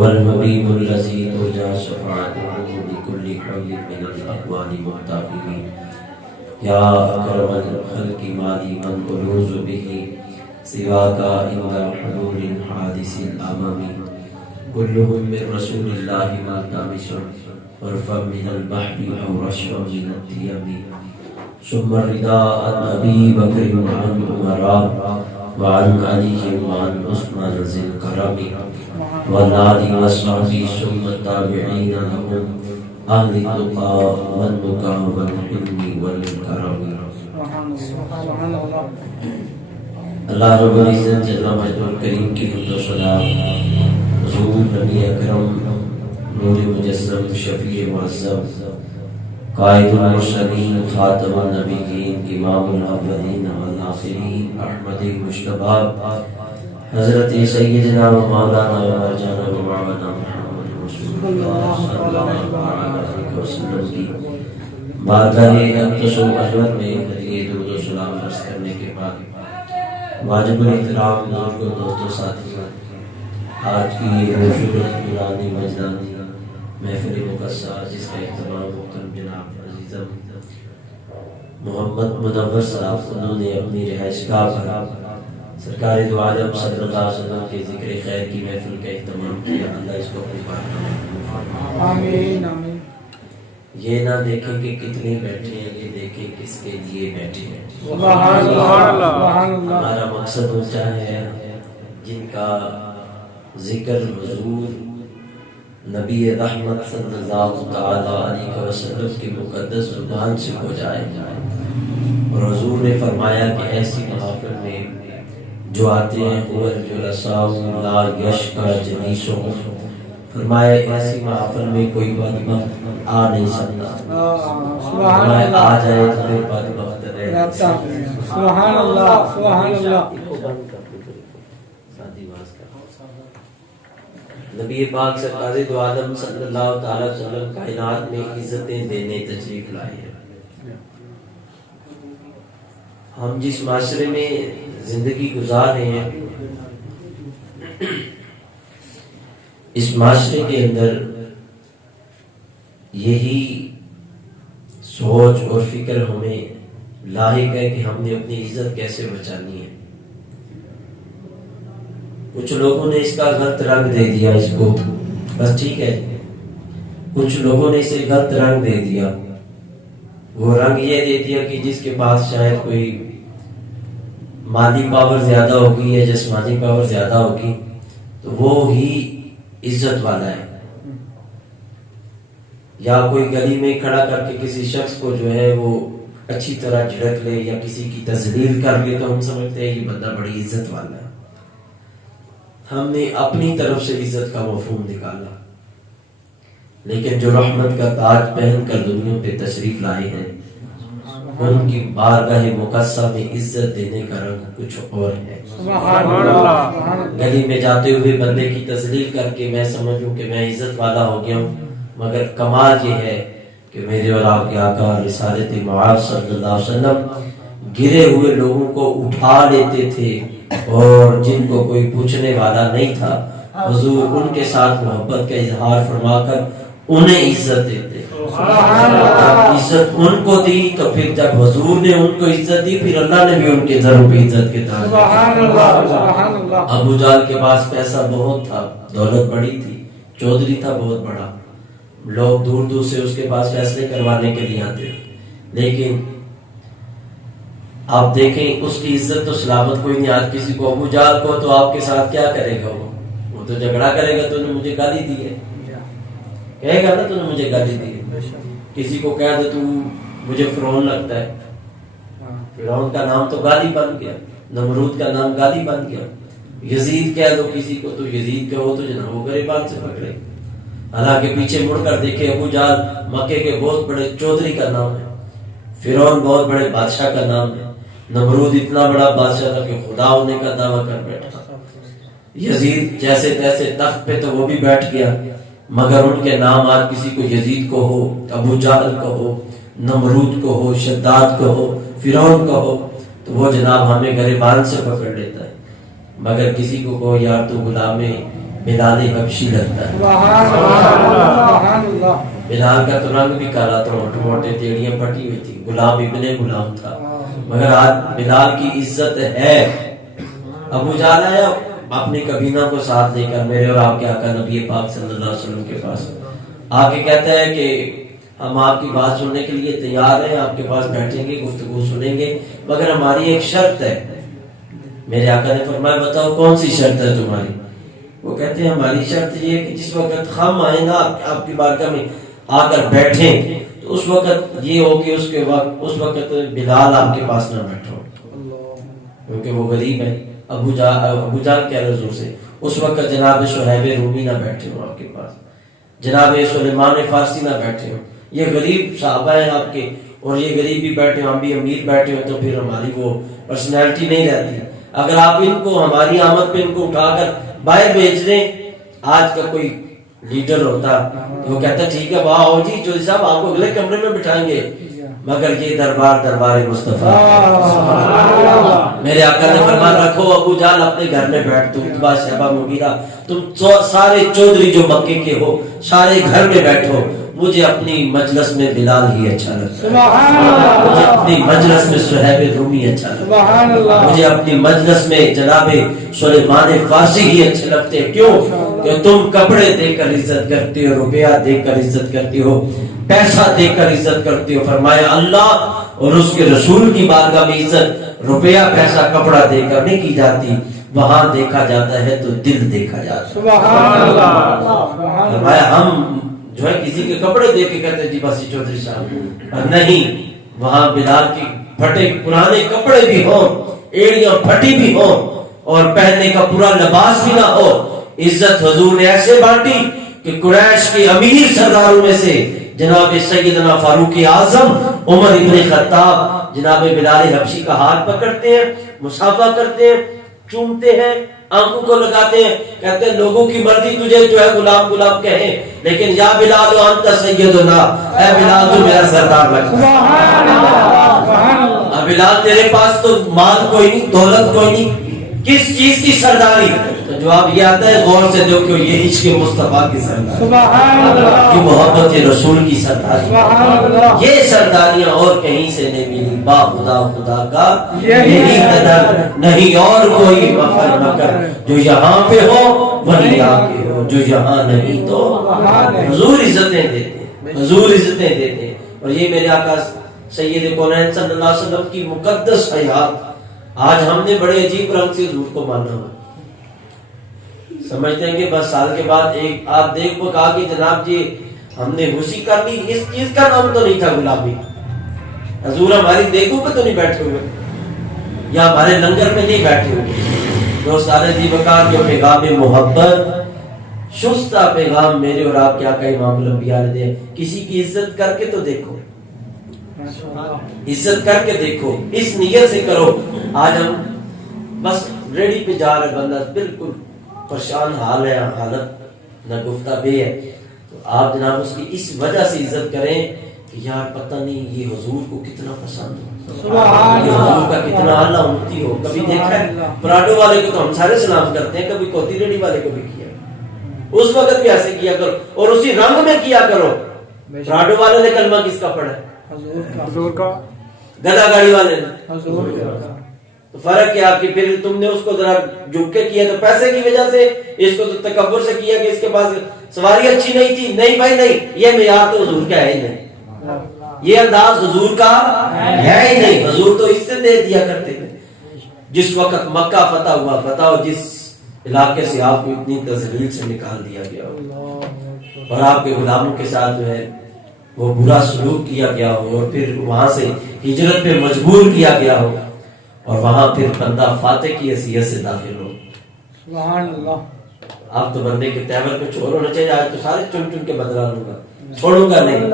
والحبيب الذي ترجى شفاعته بكل حول من الأقوال محتفظين يا أكرم الخلق مالي من ألوذ به سواك عند الحلول الحادث الأمم كلهم من رسول الله ملتمس عرفا من البحر أو رشفا من التيم ثم الرداء عن أبي بكر وعن عمر وعن علي وعن عثمان ذي الكرم والآل وصحبه ثم التابعين لهم أهل التقى والنقى والحلم والكرم. اللہ رب العزت جل مجدہ الکریم کی حمد و ثنا حضور نبی اکرم نور مجسم شفیع معظم قائد المرسلین خاتم النبیین امام الاولین والآخرین احمد مجتبی حضرت سیدنا و مولانا و مرجانا و معاونا محمد رسول اللہ صلی اللہ علیہ وسلم کی بارگاہ اقدس و احمد میں ہدیہ درود و سلام عرض کرنے کے بعد واجب الاحترام بزرگ و دوستو ساتھیوں، آج کی یہ خوبصورت نورانی مجدانی محفل مقدسہ جس کا اہتمام محترم جناب عزیزم محمد مدور صاحب انہوں نے اپنی رہائش گاہ پر سرکار دو عالم صلی اللہ علیہ وسلم کے ذکر خیر کی محفل کا اہتمام کیا. اللہ اس کو اپنی بات آمین آمین. یہ نہ دیکھیں کہ کتنے بیٹھے ہیں، یہ دیکھیں کس کے لیے بیٹھے ہیں. ہمارا مقصد اونچا ہے. جن کا ذکر حضور نبی رحمت صلی اللہ علیہ وسلم کی مقدس زبان سے ہو جائے، اور حضور نے فرمایا کہ ایسی محافل میں جو آتے ہیں هو الجلساء لا یشقى جلیسهم، فرمایا ایسی محافل میں کوئی بدبخت آ نہیں سکتا. فرمایا آ جائے تو پھر بدبخت رہے. سبحان اللہ سبحان اللہ. نبی پاک سرکار دو عالم صلی اللہ تعالی وسلم کائنات میں عزتیں دینے تشریف لائے ہیں. ہم جس معاشرے میں زندگی گزار رہے ہیں، اس معاشرے کے اندر یہی سوچ اور فکر ہمیں لاحق ہے کہ ہم نے اپنی عزت کیسے بچانی ہے. کچھ لوگوں نے اس کا غلط رنگ دے دیا اس کو، بس ٹھیک ہے. کچھ لوگوں نے اسے غلط رنگ دے دیا. وہ رنگ یہ دے دیا کہ جس کے پاس شاید کوئی مادی پاور زیادہ ہوگی یا جسمانی پاور زیادہ ہوگی تو وہ ہی عزت والا ہے. یا کوئی گلی میں کھڑا کر کے کسی شخص کو جو ہے وہ اچھی طرح جھڑک لے یا کسی کی تذلیل کر لے تو ہم سمجھتے ہیں یہ بندہ بڑی عزت والا ہے. ہم نے اپنی طرف سے عزت کا مفہوم نکالا، لیکن جو رحمت کا تاج پہن کر دنیا پہ تشریف لائے ہیں ان کی بارگاہ مقدسہ میں عزت دینے کا رنگ کچھ اور ہے. گلی میں جاتے ہوئے بندے کی تذلیل کر کے میں سمجھوں کہ میں عزت والا ہو گیا ہوں، مگر کمال یہ ہے کہ میرے اور آپ کے آقا رسالت معاذ صلی اللہ علیہ وسلم گرے ہوئے لوگوں کو اٹھا لیتے تھے، اور جن کو کوئی پوچھنے والا نہیں تھا حضور ان کے ساتھ محبت کا اظہار فرما کر انہیں عزت دیتے. عزت ان کو دی تو پھر جب حضور نے ان کو عزت دی پھر اللہ نے بھی ان کے ذروں پہ عزت کے تاج. ابو جہل کے پاس پیسہ بہت تھا، دولت بڑی تھی، چودھری تھا بہت بڑا، لوگ دور دور سے اس کے پاس فیصلے کروانے کے لیے آتے، لیکن آپ دیکھیں اس کی عزت تو سلامت کوئی نہیں. آج کسی کو ابو جہل کو تو آپ کے ساتھ کیا کرے گا؟ وہ تو جھگڑا کرے گا، تو نے مجھے گالی دی ہے، کہے گا نا تو نے مجھے گالی دی ہے. کسی کو کہہ دو تو مجھے فرعون لگتا ہے، فرعون کا نام تو گالی بن گیا، نمرود کا نام گالی بن گیا. یزید کہہ دو کسی کو تو یزید کہو تو جناب وہ گریبان سے پکڑے. حالانکہ پیچھے مڑ کر دیکھے ابو جہل مکے کے بہت بڑے چودھری کا نام ہے، فرعون بہت بڑے بادشاہ کا نام ہے، نمرود اتنا بڑا بادشاہ تھا کہ خدا ہونے کا دعویٰ کر بیٹھا، یزید جیسے تیسے تخت پہ تو وہ بھی بیٹھ گیا، مگر ان کے نام آج کسی کو یزید کو ہو، ابو جہل کو ہو، نمرود کو ہو، شداد کو ہو، فرعون کو ہو، تو وہ جناب ہمیں گریبان سے پکڑ لیتا ہے، مگر کسی کو کہو یار تو غلام بلال حبشی لگتا ہے، سبحان اللہ، بلال کا تو رنگ بھی کالا تھا، موٹے موٹے ٹیڑیاں پٹی ہوئی تھی، غلام ابن غلام تھا، مگر آج بلال کی عزت ہے۔ ابو جہل آیا اپنی کبینہ کو ساتھ لے کر میرے اور آپ کے آقا نبی پاک صلی اللہ علیہ وسلم کے پاس آ کے کہتا ہے کہ ہم آپ کی بات سننے کے لیے تیار ہیں، آپ کے پاس بیٹھیں گے، گفتگو سنیں گے، مگر ہماری ایک شرط ہے۔ میرے آقا نے فرمایا بتاؤ کون سی شرط ہے تمہاری؟ وہ کہتے ہیں ہماری شرط یہ ہے کہ جس وقت ہم آئیں گا آپ کی بارگاہ میں آ کر بیٹھیں تو اس وقت یہ ہو کہ اس وقت بلال آپ کے پاس نہ بیٹھو، کیونکہ وہ غریب ہے۔ ابو جہل کہہ رہے حضور سے اس وقت جناب صہیب رومی نہ بیٹھے ہوں آپ کے پاس، جناب سلیمان فارسی نہ بیٹھے ہوں، یہ غریب صحابہ ہیں آپ کے، اور یہ غریب بھی بیٹھے ہوں، ہم بھی امیر بیٹھے ہوں، تو پھر ہماری وہ پرسنالٹی نہیں رہتی۔ اگر آپ ان کو ہماری آمد پہ ان کو اٹھا کر باہر بھیج دیں، آج کا کوئی لیڈر ہوتا تو وہ کہتا ٹھیک ہے واہ ہو جی چودھری صاحب آپ کو اگلے کمرے میں بٹھائیں گے، مگر یہ دربار مصطفیٰ، میرے آقا نے فرمایا رکھو ابو جہل اپنے گھر میں بیٹھ، تم اتبا شیبہ مغیرہ تم سارے چودھری جو مکے کے ہو سارے گھر میں بیٹھو، مجھے اپنی مجلس میں بلال ہی اچھا لگتا ہے، مجھے اپنی مجلس میں صہیب رومی اچھا لگتا ہے، مجھے اپنی مجلس میں جناب سلیمان فارسی ہی اچھے لگتے ہیں۔ کیوں کہ تم کپڑے دے کر عزت کرتے ہو، روپیہ دے کر عزت کرتے ہو، پیسہ دے کر عزت کرتے ہو۔ فرمایا اللہ اور اس کے رسول کی بارگاہ میں عزت روپیہ پیسہ کپڑا دے کر نہیں کی جاتی، وہاں دیکھا جاتا ہے تو دل دیکھا جاتا ہے۔ سبحان اللہ، فرمایا ہم جو ہے کسی کے کپڑے دے کے کہتے ہیں جی بس یہ چودھری صاحب، نہیں، وہاں بلال کی پھٹے پرانے کپڑے بھی ہوں، ایڑیاں پھٹی بھی ہوں اور پہننے کا پورا لباس بھی نہ ہو، عزت حضور نے ایسے بانٹی کہ قریش کے امیر سرداروں میں سے جناب سیدنا فاروق اعظم عمر ابن خطاب جناب بلال حبشی کا ہاتھ پکڑتے ہیں، مصافحہ کرتے ہیں، چومتے ہیں، آنکھوں کو لگاتے ہیں، کہتے ہیں لوگوں کی مرضی تجھے جو ہے غلام غلام کہیں، لیکن یا بلال انت سیدنا، اے بلال تو میرا سردار لگتا ہے۔ اب بلال تیرے پاس تو مال کوئی نہیں، دولت کوئی نہیں، کس چیز کی سرداری؟ تو جواب یہ آتا ہے غور سے دیکھو یہ عشق مصطفیٰ کی سرداری، یہ محبت رسول کی سرداری، یہ سرداریاں اور کہیں سے نہیں ملی، با خدا خدا کا یہی قدر نہیں اور کوئی وفر نہ کر، جو یہاں پہ ہو وہی آگے ہو، جو یہاں نہیں تو حضور عزتیں دیتے، حضور عزتیں دیتے۔ اور یہ میرے آقا سید کونین صلی اللہ علیہ وسلم کی مقدس حیات، آج ہم نے بڑے عجیب رنگ سے حضور کو مانا ہوا، سمجھتے ہیں کہ بس سال کے بعد ایک آپ دیکھ کو کہا کہ جناب جی ہم نے خوشی کر لی، اس چیز کا نام تو نہیں تھا غلامی، حضور ہماری دیکھوں پہ تو نہیں بیٹھے ہوئے یا ہمارے لنگر میں نہیں بیٹھے ہوئے، جو سارے دی وقار جو پیغام محبت شستہ پیغام میرے اور آپ کے آقا امام الانبیاء نے دیا، کسی کی عزت کر کے تو دیکھو، عزت کر کے دیکھو، اس نیت سے کرو۔ آج ہم بس ریڈی پہ جا رہے بندہ بالکل پریشان حال ہے، حالت نہ گفتہ بے ہے، تو آپ جناب اس کی اس وجہ سے عزت کریں کہ یار پتہ نہیں یہ حضور کو کتنا پسند ہو، یہ حضور کا کتنا اعلیٰ امتی ہو۔ کبھی دیکھا ہے پراڈو والے کو تو ہم سارے سلام کرتے ہیں، کبھی کوتی ریڈی والے کو بھی کیا، اس وقت بھی ایسے کیا کرو اور اسی رنگ میں کیا کرو۔ پراڈو والے نے کلمہ کس کا پڑھا؟ حضور کا، گدا گاڑی والے نے، حضور کا، تو فرق کیا کہ پھر تم نے اس کو ذرا جھک کے کیا تو پیسے کی وجہ سے، اس کو تو تکبر سے کیا کہ اس کے پاس سواری اچھی نہیں تھی، نہیں بھائی نہیں، یہ معیار تو حضور کا ہے ہی نہیں، یہ انداز حضور کا ہے ہی نہیں، حضور تو اس سے دے دیا کرتے تھے۔ جس وقت مکہ فتح ہوا، بتاؤ جس علاقے سے آپ کو اتنی تذلیل سے نکال دیا گیا ہو اور آپ کے غلاموں کے ساتھ جو ہے وہ برا سلوک کیا گیا ہو اور پھر وہاں سے ہجرت پہ مجبور کیا گیا ہو اور وہاں پھر بندہ فاتح کی حیثیت سے داخل ہو، سبحان اللہ، آپ تو بندے کے تیور پہ چھوڑ ہونا چاہیے، آج تو سارے چن چن کے بدلا لوں گا، چھوڑوں گا نہیں،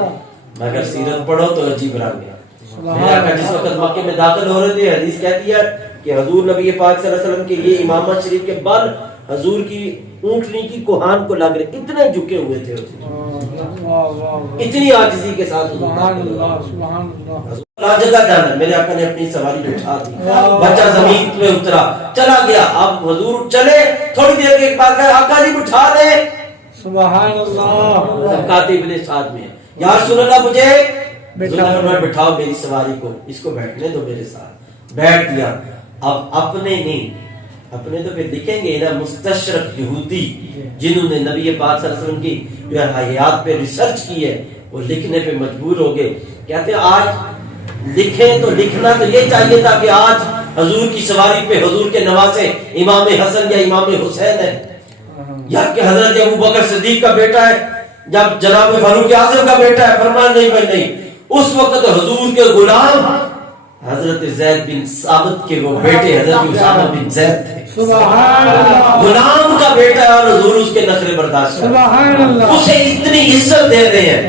مگر سیرت پڑھو تو عجیب رنگ ہے۔ میرے آقا جس وقت مکے میں داخل ہو رہے تھے، حدیث کہتی ہے کہ حضور نبی پاک صلی اللہ علیہ وسلم کے یہ امامت شریف کے بل حضور کی اونٹنی کی کوہان کو لگ رہے، اتنے جھکے ہوئے تھے، اتنی عاجزی کے ساتھ سبحان اللہ سبحان اللہ اللہ جگہ جانا۔ میرے آقا نے اپنی سواری بٹھا دی، بچہ زمین پہ اترا، چلا گیا۔ اب حضور چلے، تھوڑی دیر کے بعد کہا آقا جی بٹھا دے، سبحان اللہ کاتب نے ساتھ میں، یا رسول اللہ مجھے بٹھاؤ میری سواری کو، اس کو بیٹھنے دو میرے ساتھ۔ بیٹھ دیا۔ اب اپنے نہیں، اپنے تو پھر لکھیں گے نا، مستشرق یہودی جنہوں نے نبی پاک صلی اللہ علیہ وسلم کی جو ہے حیات پہ ریسرچ کی ہے، وہ لکھنے پہ مجبور ہو گئے۔ کہتے ہیں آج لکھیں تو لکھنا تو یہ چاہیے تھا کہ آج حضور کی سواری پہ حضور کے نواسے امام حسن یا امام حسین ہے، یا کہ حضرت ابو بکر صدیق کا بیٹا ہے، جب جناب فاروق اعظم کا بیٹا ہے۔ فرمان نہیں بھائی نہیں، اس وقت حضور کے غلام حضرت زید بن ثابت کے وہ بیٹے حضرت اسامہ بن زید تھے، سبحان اللہ غلام کا بیٹا ہے، اور حضور اس کے نخرے برداشت کر سبحان اللہ اسے اتنی عزت دے رہے ہیں۔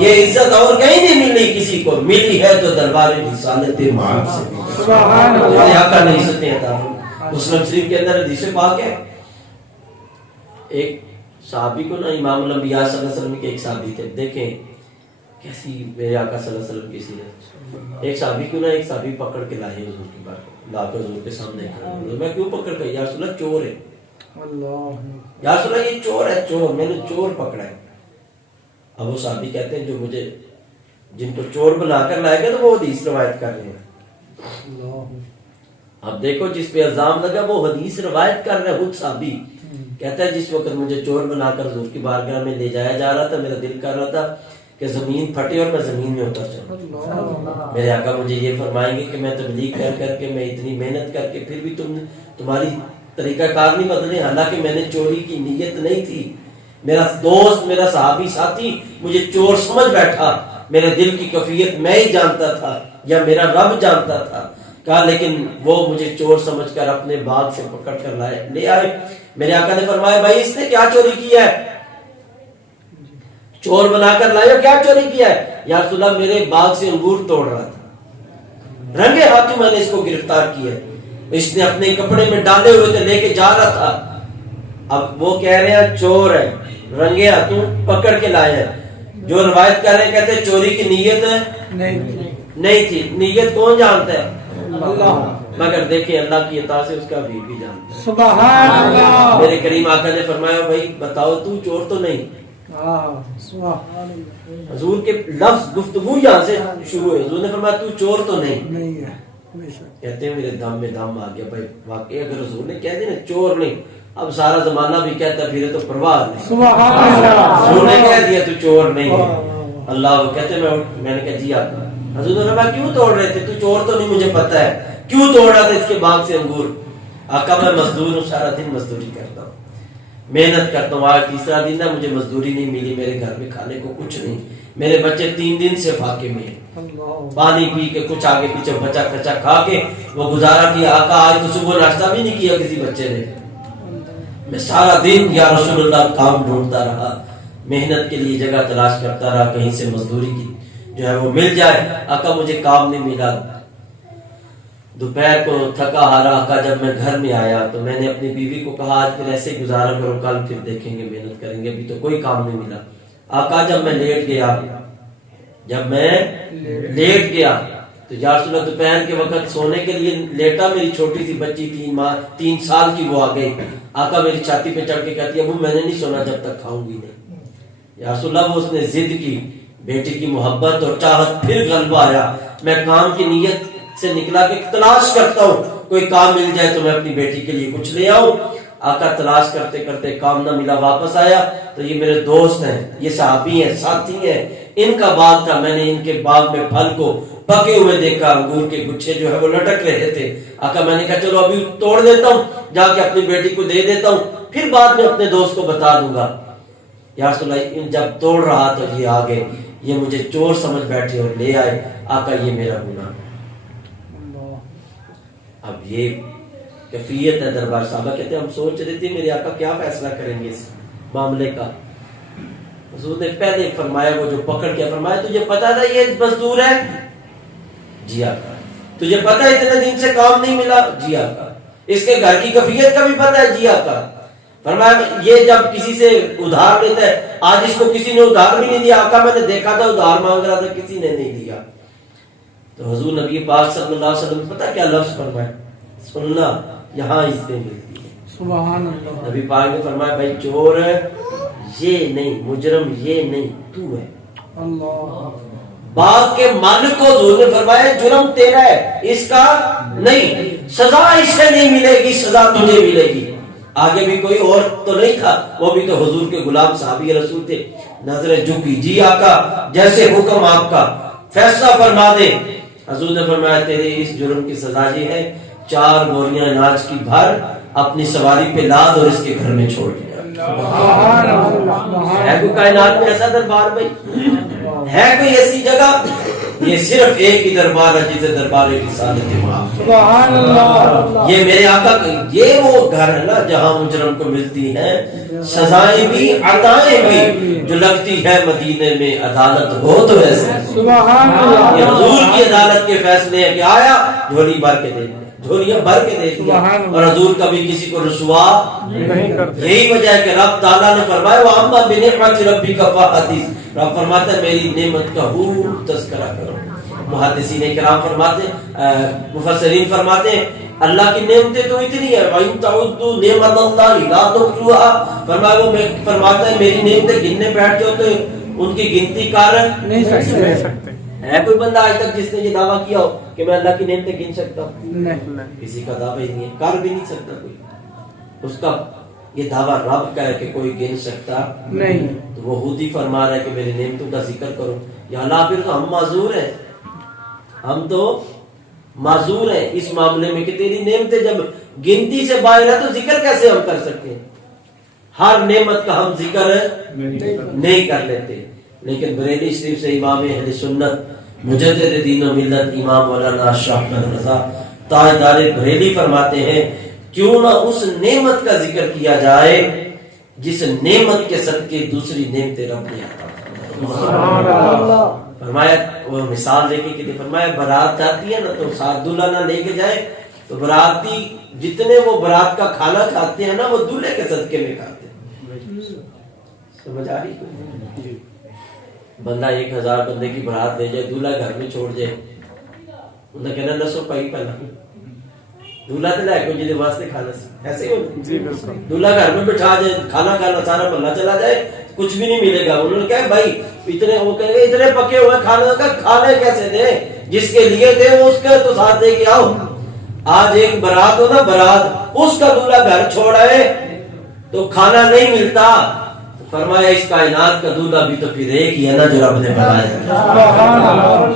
یہ عزت اور کہیں نہیں ملی، کسی کو ملی ہے تو دربار رسالت مآب سے ملی۔ سبحان اللہ میرے آقا نے عزتیں عطا فرمائی۔ مسلم شریف کے اندر حدیث پاک ہے، ایک صحابی کو نا امام الانبیاء صلی اللہ علیہ وسلم کے ایک صحابی تھے، دیکھیں کیسی میرے آقا صلی اللہ علیہ وسلم کی سیرت۔ ایک صحابی کو نا ایک صحابی پکڑ کے لائے حضور کی بات، لا کے حضور کے سامنے کھڑے، میں کیوں پکڑ کے، یا رسول اللہ چور ہے، اللہ یا رسول اللہ یہ چور ہے، چور، میں نے چور پکڑا ہے۔ اب وہ صحابی کہتے ہیں جو مجھے جن کو چور بنا کر لائے گا تو وہ حدیث روایت کر رہے ہیں۔ اب دیکھو جس پہ الزام لگا وہ حدیث روایت کر رہے، خود صحابی کہتا ہے جس وقت مجھے چور بنا کر حضور کی بارگاہ میں لے جایا جا رہا تھا، میرا دل کر رہا تھا کہ زمین پھٹے اور میں زمین میں اتر جاؤں۔ میرے آقا مجھے یہ فرمائیں گے کہ میں تبلیغ کر کر کے، میں اتنی محنت کر کے، پھر بھی تمہاری طریقہ کار نہیں بدلے، حالانکہ میں نے چوری کی نیت نہیں تھی، میرا دوست، میرا صحابی ساتھی مجھے چور سمجھ بیٹھا، میرے دل کی کیفیت میں ہی جانتا تھا یا میرا رب جانتا تھا۔ کہا لیکن وہ مجھے چور سمجھ کر اپنے باغ سے پکڑ کر لے آئے۔ میرے آقا نے فرمایا بھائی اس نے کیا چوری کیا ہے؟ چور بنا کر لائے، کیا چوری کیا ہے؟ یا رسول اللہ میرے باغ سے انگور توڑ رہا تھا، رنگے ہاتھوں میں نے اس کو گرفتار کیا، اس نے اپنے کپڑے میں ڈالے ہوئے تھے، لے کے جا رہا تھا۔ اب وہ کہہ رہے ہیں چور ہے، رنگے ہاتھوں پکڑ کے لائے ہیں۔ جو روایت کر رہے ہیں کہتے ہیں چوری کی نیت نہیں تھی، نیت کون جانتا ہے؟ اللہ، مگر دیکھیں اللہ کی عطا سے اس کا بھی جانتا ہے۔ سبحان اللہ میرے کریم آقا نے فرمایا بھائی بتاؤ تو چور تو نہیں؟ حضور کے لفظ گفتگو یہاں سے شروع ہوئی، حضور نے فرمایا تو چور تو نہیں ہے، کہتے ہیں میرے دم میں دم آ گیا بھائی، واقعی اگر حضور نے کہہ دیا نا چور نہیں، اب سارا زمانہ بھی کہتا پھر تو پرواہ نہیں، سبحان اللہ حضور نے کہہ دیا تو چور نہیں ہے۔ اللہ وہ کہتے میں نے کہا جی آقا، حضور نے فرمایا کیوں توڑ رہے تھے؟ تو چور تو نہیں مجھے پتا ہے، کیوں توڑ رہا تھا اس کے باغ سے انگور؟ آقا میں مزدور ہوں، سارا دن مزدوری کرتا ہوں، محنت کرتا ہوں، آج تیسرا دن ہے مجھے مزدوری نہیں ملی، میرے گھر میں کھانے کو کچھ نہیں، میرے بچے 3 دن سے فاقے میں ہیں، پانی پی کے کچھ آگے پیچھے بچا کچا کھا کے وہ گزارا کیا۔ آقا آج تو صبح ناشتہ بھی نہیں کیا کسی بچے نے، میں سارا دن یا رسول اللہ کام ڈھونڈتا رہا، محنت کے لیے جگہ تلاش کرتا رہا، کہیں سے مزدوری کی جو ہے وہ مل جائے۔ آقا مجھے کام نہیں ملا، دوپہر کو تھکا ہارا آقا جب میں گھر میں آیا تو میں نے اپنی بیوی کو کہا آج پھر ایسے گزارا کرو، کل پھر دیکھیں گے، محنت کریں گے، ابھی تو کوئی کام نہیں ملا۔ آقا جب میں لیٹ گیا تو یا رسول اللہ دوپہر کے وقت سونے کے لیے لیٹا، میری چھوٹی سی بچی 3 سال کی وہ آ گئی، آقا میری چھاتی پہ چڑھ کے کہتی ہے ابو میں نے نہیں سونا جب تک کھاؤں گی نہیں۔ یا رسول اللہ وہ اس نے ضد کی، بیٹی کی محبت اور چاہت، پھر غلبہ آیا، میں کام کی نیت سے نکلا کہ تلاش کرتا ہوں کوئی کام مل جائے تو میں اپنی بیٹی کے لیے کچھ لے آؤں۔ آقا تلاش کرتے کرتے کام نہ ملا، واپس آیا تو یہ میرے دوست ہیں، یہ صحابی ہیں، ساتھی ہیں، ان کا باغ تھا، میں نے ان کے باغ میں پھل کو پکے ہوئے دیکھا، انگور کے گچھے جو ہے وہ لٹک رہے تھے۔ آقا میں نے کہا چلو ابھی توڑ دیتا ہوں، جا کے اپنی بیٹی کو دے دیتا ہوں، پھر بعد میں اپنے دوست کو بتا دوں گا۔ یا رسول اللہ جب توڑ رہا تو یہ آگے، یہ مجھے چور سمجھ بیٹھے اور لے آئے۔ آقا یہ میرا گناہ۔ اب یہ کیفیت ہے دربار صاحبہ، کہتے ہیں ہم سوچ رہے تھے میرے آقا کیا فیصلہ کریں گے اس معاملے کا۔ حضور نے پہلے فرمایا، وہ جو پکڑ کے فرمایا تجھے پتا تھا یہ مزدور ہے؟ جی آقا تجھے پتہ ہے اتنے دن سے کام نہیں ملا؟ جی آقا اس کے گھر کی کیفیت کا بھی پتہ ہے؟ جی آقا فرمایا یہ جب کسی سے ادھار لیتا ہے، آج اس کو کسی نے ادھار بھی نہیں دیا، آقا میں نے دیکھا تھا ادھار مانگ رہا تھا کسی نے نہیں دیا۔ تو حضور نبی پاک صلی اللہ علیہ وسلم پتہ کیا لفظ فرمایا؟ سننا یہاں عزتیں ملتی ہیں۔ سبحان اللہ۔ نبی پاک نے فرمایا بھائی چور یہ نہیں، مجرم یہ نہیں، تو ہے۔ اللہ باغ کے مالک کو حضور نے فرمایا جرم تیرا ہے، اس کا نہیں، سزا اس سے نہیں ملے گی، سزا تجھے ملے گی۔ آگے بھی کوئی اور تو نہیں تھا، وہ بھی تو حضور کے غلام صحابی رسول تھے۔ نظر جھکی، جی آقا جیسے حکم آپ کا، فیصلہ فرما دے۔ حضور نے فرمایا تیرے اس جرم کی سزا یہ ہے 4 بوریاں اناج کی بھر اپنی سواری پہ لاد اور اس کے گھر میں چھوڑ دیا۔ سبحان اللہ۔ ہے کوئی کائنات میں ایسا دربار بھائی؟ ہے کوئی ایسی جگہ؟ یہ صرف ایک ہی دربار ہے جسے دربار رسالت معاف۔ سبحان اللہ۔ یہ میرے آقا یہ وہ گھر ہے نا جہاں مجرم کو ملتی ہیں سزائیں بھی عطائیں بھی، جو لگتی ہے مدینے میں عدالت ہو تو ایسے۔ سبحان اللہ۔ یہ حضور کی عدالت کے فیصلے ہیں کہ آیا جھولی بھر کے دے دیا، جھولیاں بھر کے دے دیا، اور حضور کبھی کسی کو رسوا نہیں کرتے۔ یہی وجہ ہے کہ رب تعالیٰ نے فرمایا وَأَمَّا بِنِعْمَةِ رَبِّكَ فَحَدِّثْ، رب فرماتا ہے میری نعمت کا خوب تذکرہ کرو۔ محدثین کرام فرماتے مفسرین فرماتے ہیں اللہ کی نعمتیں تو اتنی ہیں وَإِن تَعُدُّوا نِعْمَةَ اللَّهِ لَا تُحْصُوهَا، فرمایا وہ فرماتا ہے میری نعمتیں گننے بیٹھ جاؤ تو ان کی گنتی کار نہیں سکتے۔ ہے کوئی بندہ آج تک جس نے یہ دعویٰ کیا ہو کہ میں اللہ کی نعمتیں گن سکتا ہوں؟ نہیں۔ کسی کا دعویٰ ہی نہیں ہے، کر بھی نہیں سکتا کوئی۔ اس کا یہ دعویٰ رب کا ہے کہ کوئی گن سکتا نہیں۔ تو وہ خود ہی فرما رہا ہے کہ میری نعمتوں کا ذکر کرو۔ یا اللہ پھر تو ہم معذور ہیں، ہم تو معذور ہیں اس معاملے میں کہ تیری نعمتیں جب گنتی سے باہر ہے تو ذکر کیسے ہم کر سکتے ہیں؟ ہر نعمت کا ہم ذکر نہیں کر لیتے۔ لیکن بریلی شریف سے امام اہل سنت مجدد دین و ملت امام مولانا شاہ احمد رضا تاجدار بریلی فرماتے ہیں کیوں نہ اس نعمت کا ذکر کیا جائے جس نعمت کے صدقے دوسری نعمتیں رب نے عطا فرمایا۔ فرمایا وہ مثال لے کے فرمایا بارات جاتی ہے نا تو ساتھ دلہا نہ لے کے جائے تو باراتی جتنے وہ بارات کا کھانا کھاتے ہیں نا وہ دلہے کے صدقے میں کھاتے ہیں۔ سمجھ آ رہی ہے؟ بندہ 1000 بندے کی بارات لے جائے، دلہا گھر میں چھوڑ جائے، انہیں کہنا نسو پائی پہنا دلہا تو لائے کوئی جلے واسطے کھانا سی ایسے ہی دلہا گھر میں بٹھا جائے، کھانا کھانا سارا محلہ چلا جائے، کچھ بھی نہیں ملے گا۔ انہوں نے کہا بھائی اتنے وہ کہیں گے اتنے پکے ہوئے کھانے کا کھانے کیسے دیں؟ جس کے لیے دے وہ اس کے تو ساتھ دے کے آؤ۔ آج ایک برات ہو نا برات، اس کا دلہا گھر چھوڑے تو کھانا نہیں ملتا۔ فرمایا اس کائنات کا دلہا بھی تو پھر ایک ہی ہے نا جو رب نے بنایا۔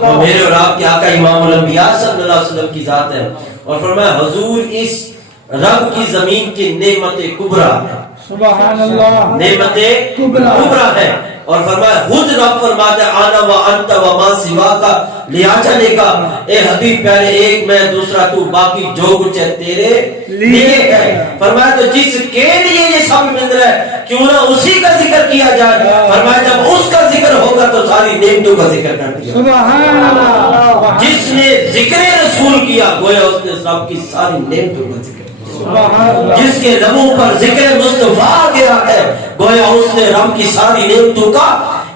تو میرے اور آپ کے آقا امام الانبیاء صلی اللہ علیہ وسلم کی ذات ہے، اور فرمایا حضور اس رب کی زمین کی نعمت کبریٰ ہے، سبحان اللہ، نعمت کبریٰ ہے۔ اور فرمایا خود رب فرماتا ہے آنا و انت و ما سوا کا لیا جانے کا، اے حبیب پہلے ایک میں دوسرا تو، باقی جو کچھ ہے تیرے لیے ہے۔ فرمایا تو جس کے لیے یہ سب مل رہا ہے کیوں نہ اسی کا ذکر کیا جائے۔ فرمایا جب اس کا ذکر ہوگا تو ساری نعمتوں کا ذکر کر دیا۔ سبحان اللہ۔ جس نے ذکر رسول کیا گویا اس نے رب کی ساری نعمتوں کا ذکر، جس کے لبوں پر ذکر مصطفیٰ آ گیا ہے گویا اس نے رب کی ساری نعمتوں کا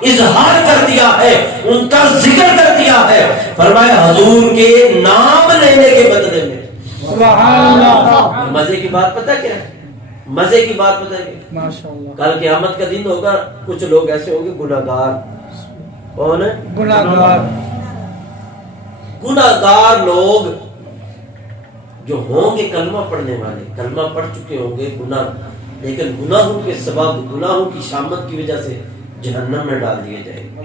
اظہار کر دیا ہے، ان کا ذکر کر دیا ہے۔ فرمایا حضور کے نام لینے کے بدلے میں سبحان اللہ۔ مزے کی بات پتہ کیا ہے؟ مزے کی بات پتہ ہے ماشاءاللہ، کل قیامت کا دن ہوگا، کچھ لوگ ایسے ہوں گے گناہگار۔ کون ہے گناہگار؟ گناہگار لوگ جو ہوں گے کلمہ پڑھنے والے، کلمہ پڑھ چکے ہوں گے گناہ، لیکن گناہوں کے سبب، گناہوں کی شامت کی وجہ سے جہنم میں ڈال دیے جائیں گے،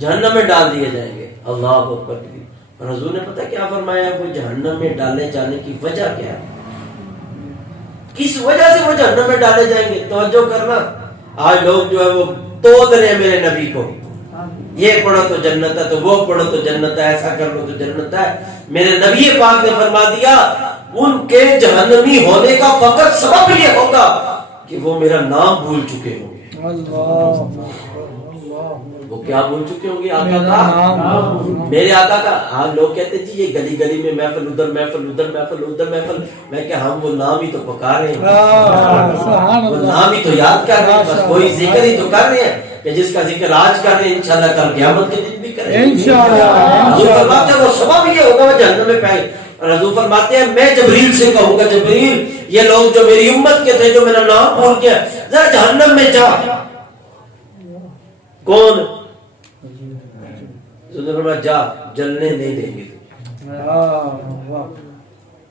جہنم میں ڈال دیے جائیں گے۔ اللہ اکبر کبیر۔ اور حضور نے پتہ کیا فرمایا؟ وہ جہنم میں ڈالے جانے کی وجہ کیا ہے، کس وجہ سے وہ جہنم میں ڈالے جائیں گے؟ توجہ کرنا، آج لوگ جو ہے وہ تود رہے ہیں میرے نبی کو، یہ پڑھو تو جنت ہے، تو وہ پڑھو تو جنت ہے، ایسا کر لو تو جنت ہے۔ میرے نبی پاک نے فرما دیا ان کے جہنمی ہونے کا فقط سبب یہ ہوگا کہ وہ میرا نام بھول چکے ہوں گے۔ اللہ، وہ کیا بھول چکے ہوں گے آقا کا؟ میرے آقا کا. ہاں لوگ کہتے جی یہ گلی گلی میں محفل ادھر محفل ادھر محفل ادھر محفل. میں کہ ہم وہ نام ہی تو پکار رہے ہیں, وہ نام ہی تو یاد کر رہے ہیں, بس وہی ذکر ہی تو کر رہے ہیں کہ جس کا ذکر آج کر رہے ہیں انشاءاللہ کل قیامت کے دن بھی کریں گے انشاءاللہ. حضور فرماتے ہیں وہ سبب یہ ہوگا وہ جہنم میں پائے. اور حضور فرماتے ہیں میں جبریل سے کہوں گا جبریل یہ لوگ جو میری امت کے تھے جو میرا نام بھول گیا ذرا جہنم میں جا. کون؟ جا جلنے نہیں دیں گے.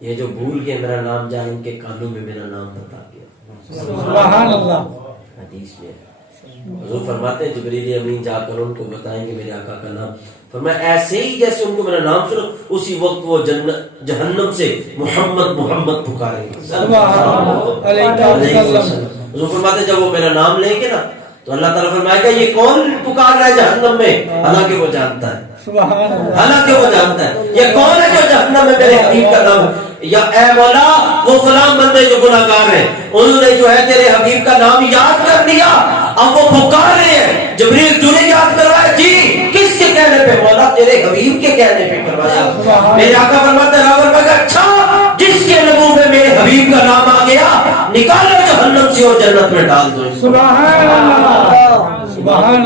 یہ جو بھول کے میرا نام جا ان کے کانوں میں میرا نام بتا گیا. سبحان اللہ. حدیث میں حضور فرماتے ہیں جبریل امین جا کر ان کو بتائیں گے میرے آقا کا نام. فرمایا ایسے ہی جیسے ان کو میرا نام سنو اسی وقت وہ جہنم سے محمد محمد پکاریں گے. حضور فرماتے ہیں جب وہ میرا نام لیں گے نا تو اللہ تعالیٰ فرمائے گا یہ کون پکار رہا ہے جہنم میں؟ حالانکہ وہ جانتا ہے, حالانکہ وہ جانتا ہے یہ کون ہے جو جہنم میں میرے حبیب کا نام. یا اے مولا وہ فلاں بندے جو گناہگار ہیں انہوں نے جو ہے تیرے حبیب کا نام یاد کر لیا اب وہ پکار رہے ہیں. جبریل تو نے یاد کروایا جی کس کے کہنے پہ؟ مولا تیرے حبیب کے کہنے پہ کروایا. میرے آقا فرماتے ہیں راور بھائی اچھا جس کے لبوں میں میرے حبیب کا نام آ گیا نکالو جہنم سے اور جنت میں ڈال دو. سبحان اللہ.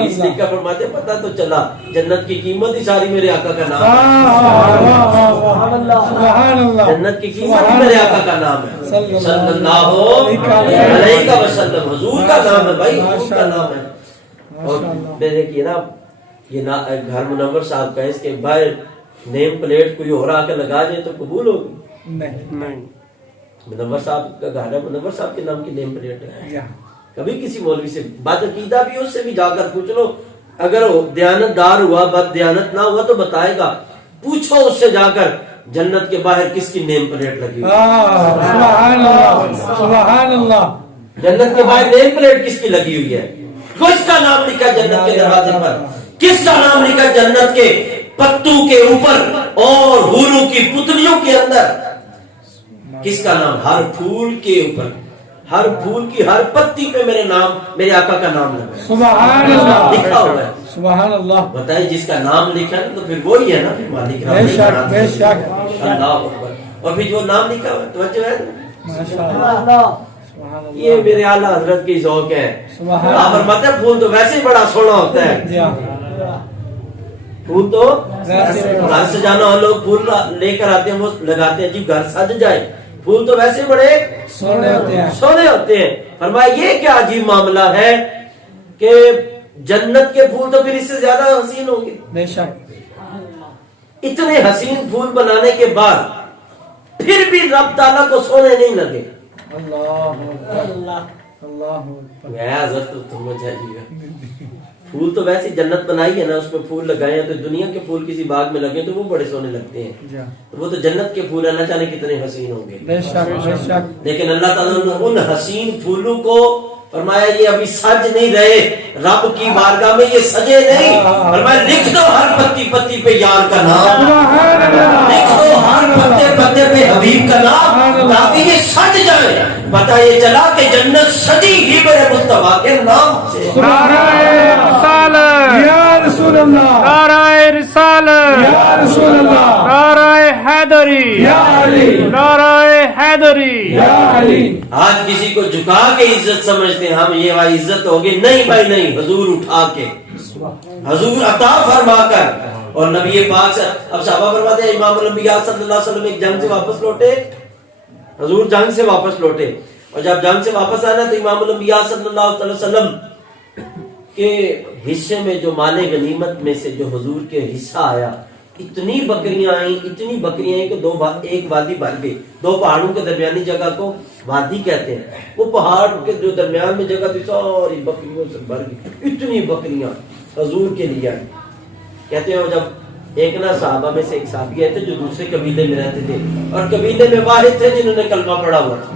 اس لیے کیا فرماتے ہیں پتہ تو چلا جنت کی قیمت ہی ساری میرے آقا کا نام ہے. جنت کی قیمت میرے آقا کا نام ہے صلی اللہ علیہ وسلم. حضور کا نام ہے بھائی, حضور کا نام ہے. اور میں دیکھیے نا یہ گھر منور صاحب کا اس کے باہر نیم پلیٹ کوئی اور آ کے لگا جائے تو قبول ہوگی؟ نہیں. منور صاحب کا گھر ہے, منور صاحب کے نام کی نیم پلیٹ ہے. کبھی کسی مولوی سے بد عقیدہ بھی اس سے بھی جا کر پوچھ لو, اگر دیانت دار ہوا بد دیانت نہ ہوا تو بتائے گا. پوچھو اس سے جا کر جنت کے باہر کس کی نیم پلیٹ لگی ہوئی ہے. سبحان اللہ سبحان اللہ. جنت کے باہر نیم پلیٹ کس کی لگی ہوئی ہے؟ کس کا نام لکھا ہے جنت کے دروازے پر؟ کس کا نام لکھا ہے جنت کے پتوں کے اوپر اور حوروں کی پتلیوں کے اندر؟ کس کا نام؟ ہر پھول کے اوپر, ہر پھول کی ہر پتی پہ میرے نام میرے آقا کا نام لگا ہے. سبحان اللہ لکھا ہوا ہے. سبحان اللہ. بتائیے جس کا نام لکھا ہے تو پھر وہی ہے نا پھر مالک. بے شک بے شک. اللہ اکبر. اور پھر جو نام لکھا ہوا ہے توجہ ہے ماشاءاللہ. یہ میرے اعلیٰ حضرت کی ذوق ہے. آپ فرماتے ہیں پھول تو ویسے ہی بڑا سونا ہوتا ہے. پھول تو گھر سجانا ہو لوگ پھول لے کر آتے ہیں وہ لگاتے ہیں جی گھر سج جائے. پھول تو ویسے بڑے سونے ہوتے ہیں. فرمایا یہ کیا عجیب معاملہ ہے کہ جنت کے پھول تو پھر اس سے زیادہ حسین ہوں گے. بے شک. اتنے حسین پھول بنانے کے بعد پھر بھی رب تعالیٰ کو سونے نہیں لگے. اللہ حضرت پھول تو ویسے جنت بنائی ہے نا اس میں پھول لگائے ہیں تو دنیا کے پھول کسی باغ میں لگے تو وہ بڑے سونے لگتے ہیں. وہ تو جنت کے پھول ہے نہ جانے کتنے حسین ہوں گے. لیکن اللہ تعالیٰ نے ان حسین پھولوں کو فرمایا یہ ابھی سج نہیں رہے رب کی بارگاہ میں یہ سجے نہیں. فرمایا لکھ دو ہر پتی پتی پہ یار کا نام, لکھ دو ہر پتے پتے پہ حبیب کا نام تاکہ یہ سج جائے. پتہ یہ چلا کہ جنت سجی ہی میرے مصطفیٰ کے نام سے. یا رسول اللہ نعرہ رسالت یا رسول اللہ نعرہ حیدری یا علی نعرہ حیدری یا علی. آج کسی کو جھکا کے عزت سمجھتے ہیں ہم یہ بھائی عزت ہوگی. نہیں بھائی نہیں, حضور اٹھا کے حضور عطا فرما کر. اور نبی پاک سے اب صحابہ فرماتے ہیں امام الانبیاء صلی اللہ علیہ وسلم ایک جنگ سے واپس لوٹے. حضور جنگ سے واپس لوٹے اور جب جنگ سے واپس آنا تو امام الانبیاء صلی اللہ علیہ وسلم کے حصے میں جو مال غنیمت میں سے جو حضور کے حصہ آیا اتنی بکریاں آئیں کہ ایک وادی بھر گئی. دو پہاڑوں کے درمیانی جگہ کو وادی کہتے ہیں. وہ پہاڑ کے جو درمیان میں جگہ تھی ساری بکریوں سے بھر گئی. اتنی بکریاں حضور کے لیے آئی. کہتے ہیں جب ایک نا صحابہ میں سے ایک صحابی آئے تھے جو دوسرے قبیلے میں رہتے تھے اور قبیلے میں واحد تھے جنہوں نے کلمہ پڑھا ہوا تھا.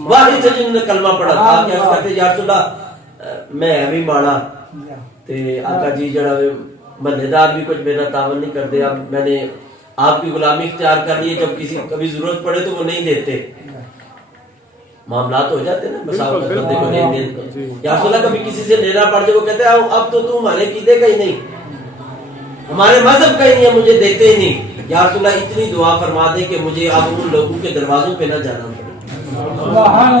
واحد تھے جنہوں نے کلمہ پڑھا تھا. کیا کہتے یا رسول اللہ میں بھی ماڑا تے آقا جی جڑا محلے دار بھی کچھ میرا تعاون نہیں کرتے. اب میں نے آپ کی غلامی اختیار کر لی. جب کبھی ضرورت پڑے تو وہ نہیں دیتے. معاملات ہو جاتے ہیں نا، بس آپ بالکل، بندے کو لین دین جی۔ یا رسول اللہ کبھی کسی سے لینا پڑ جائے، وہ کہتے ہیں اب تو ہمارے عقیدے کا ہی نہیں، ہمارے مذہب کا ہی نہیں ہے، مجھے دیتے ہی نہیں، یا رسول اللہ اتنی دعا فرما دے کہ مجھے اب ان لوگوں کے دروازوں پہ نہ جانا پڑے۔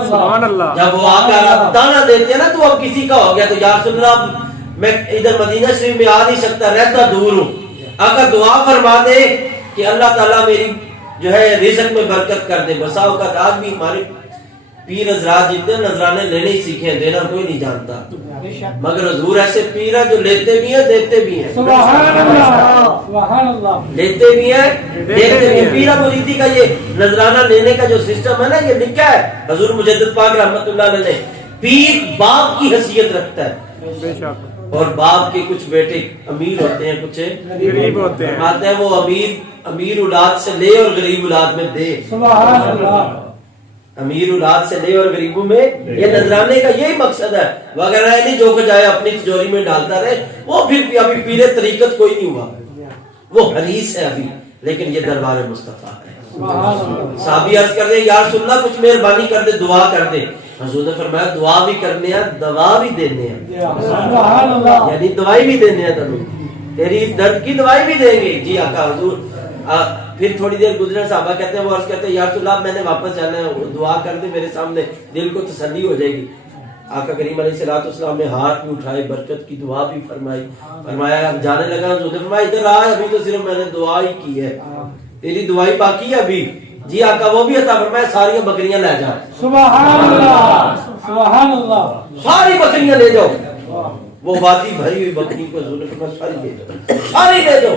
سبحان اللہ۔ جب وہ آ کر دانا دیتے ہیں نا تو اب کسی کا ہو گیا تو یا رسول اللہ میں ادھر مدینہ شریف میں آ نہیں سکتا، رہتا دور ہوں، اگر دعا فرما دے کہ اللہ تعالیٰ میری جو ہے رزق میں برکت کر دے۔ بسا اوقات آج بھی ہمارے پیر حضرات جتنے نذرانے لینے ہی سیکھے ہیں، دینا کوئی نہیں جانتا، مگر حضور ایسے پیر ہیں جو لیتے بھی ہیں دیتے بھی ہیں، سبحان اللہ سبحان اللہ، لیتے بھی ہیں دیتے بھی ہیں۔ پیرا مریدی کا یہ نذرانہ لینے کا جو سسٹم ہے نا، یہ لکھا ہے حضور مجدد پاک رحمت اللہ علیہ نے، پیر باپ کی حیثیت رکھتا ہے، بے شک، اور باپ کے کچھ بیٹے امیر ہوتے ہیں، کچھ غریب ہوتے ہیں، فرماتے ہیں وہ امیر اولاد سے لے اور غریب اولاد میں دے، سبحان اللہ، امیر اولاد سے لے اور غریبوں میں، یہ نذرانے کا یہی مقصد ہے، وغیرہ نہیں جو کچھ آئے اپنی تجوری میں ڈالتا رہے، وہ پھر بھی ابھی پیرے طریقت کوئی نہیں ہوا، وہ حریص ہے ابھی، لیکن یہ دربار مصطفیٰ ہے۔ صحابی عرض کر دے یا رسول اللہ کچھ مہربانی کر دے، دعا کر دے، حضور نے فرمایا دعا بھی کرنے ہیں، دوا بھی دینے ہیں، سبحان اللہ، یعنی دوائی بھی دینے ہیں، تیری اس درد کی دوائی بھی دیں گے۔ جی آقا حضور پھر تھوڑی دیر گزرے، صحابہ کہتے ہیں وہ عرض کہتے ہیں یا رسول اللہ میں نے واپس جانا ہے، دعا کر دے میرے سامنے، دل کو تسلی ہو جائے گی۔ آقا کریم علیہ الصلوۃ والسلام نے ہاتھ بھی اٹھائے، برکت کی دعا بھی فرمائی، فرمایا جانے لگا، حضور نے فرمایا ادھر آ، ابھی تو صرف میں نے دعا ہی کی ہے، تیری دعائی باقی ہے ابھی۔ جی آقا وہ بھی عطا فرمایا ساری بکریاں لے جا، سبحان اللہ سبحان اللہ، ساری بکریاں لے جاؤ، وہ وادی بھری ہوئی بکری کو حضور نے فرمایا ساری لے جاؤ، ساری لے جاؤ۔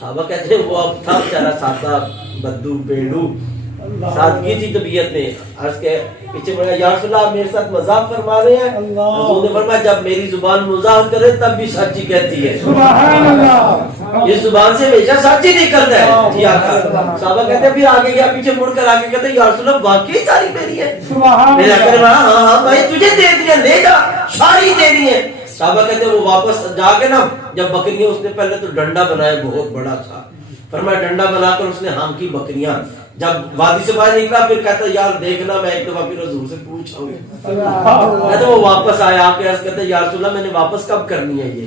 صحابہ کہتے ہیں وہ اب تھا بیچارہ سادہ بدو بیڑو، سادگی تھی طبیعت میں، عرض کے پیچھے بڑھا یا رسول اللہ آپ میرے ساتھ مذاق فرما رہے ہیں؟ حضور نے فرمایا جب میری زبان مذاق کرے تب بھی سچی کہتی ہے، سبحان اللہ، اس زبان سے ہمیشہ سچی نہیں کرتا ہے۔ جی آقا صحابہ کہتے ہیں پھر آگے گیا، پیچھے مڑ کر آگے کہتے ہیں یا رسول اللہ واقعی ساری میری ہے؟ سبحان میرے آقا نے اللہ، کہا ہاں ہاں بھائی تجھے دے دیا، لے جا، ساری دے دی ہے۔ صحابہ کہتے ہیں وہ واپس جا کے نا جب بکریاں، اس نے پہلے تو ڈنڈا بنایا بہت بڑا تھا، فرمایا ڈنڈا بنا کر اس نے ہانکی بکریاں، جب وادی سے باہر نکلا پھر کہتا یار دیکھنا میں ایک دفعہ پھر حضور سے پوچھا ہوں، کہتے وہ واپس آیا آ کے عرض کہتے یا رسول اللہ میں نے واپس کب کرنی ہے یہ؟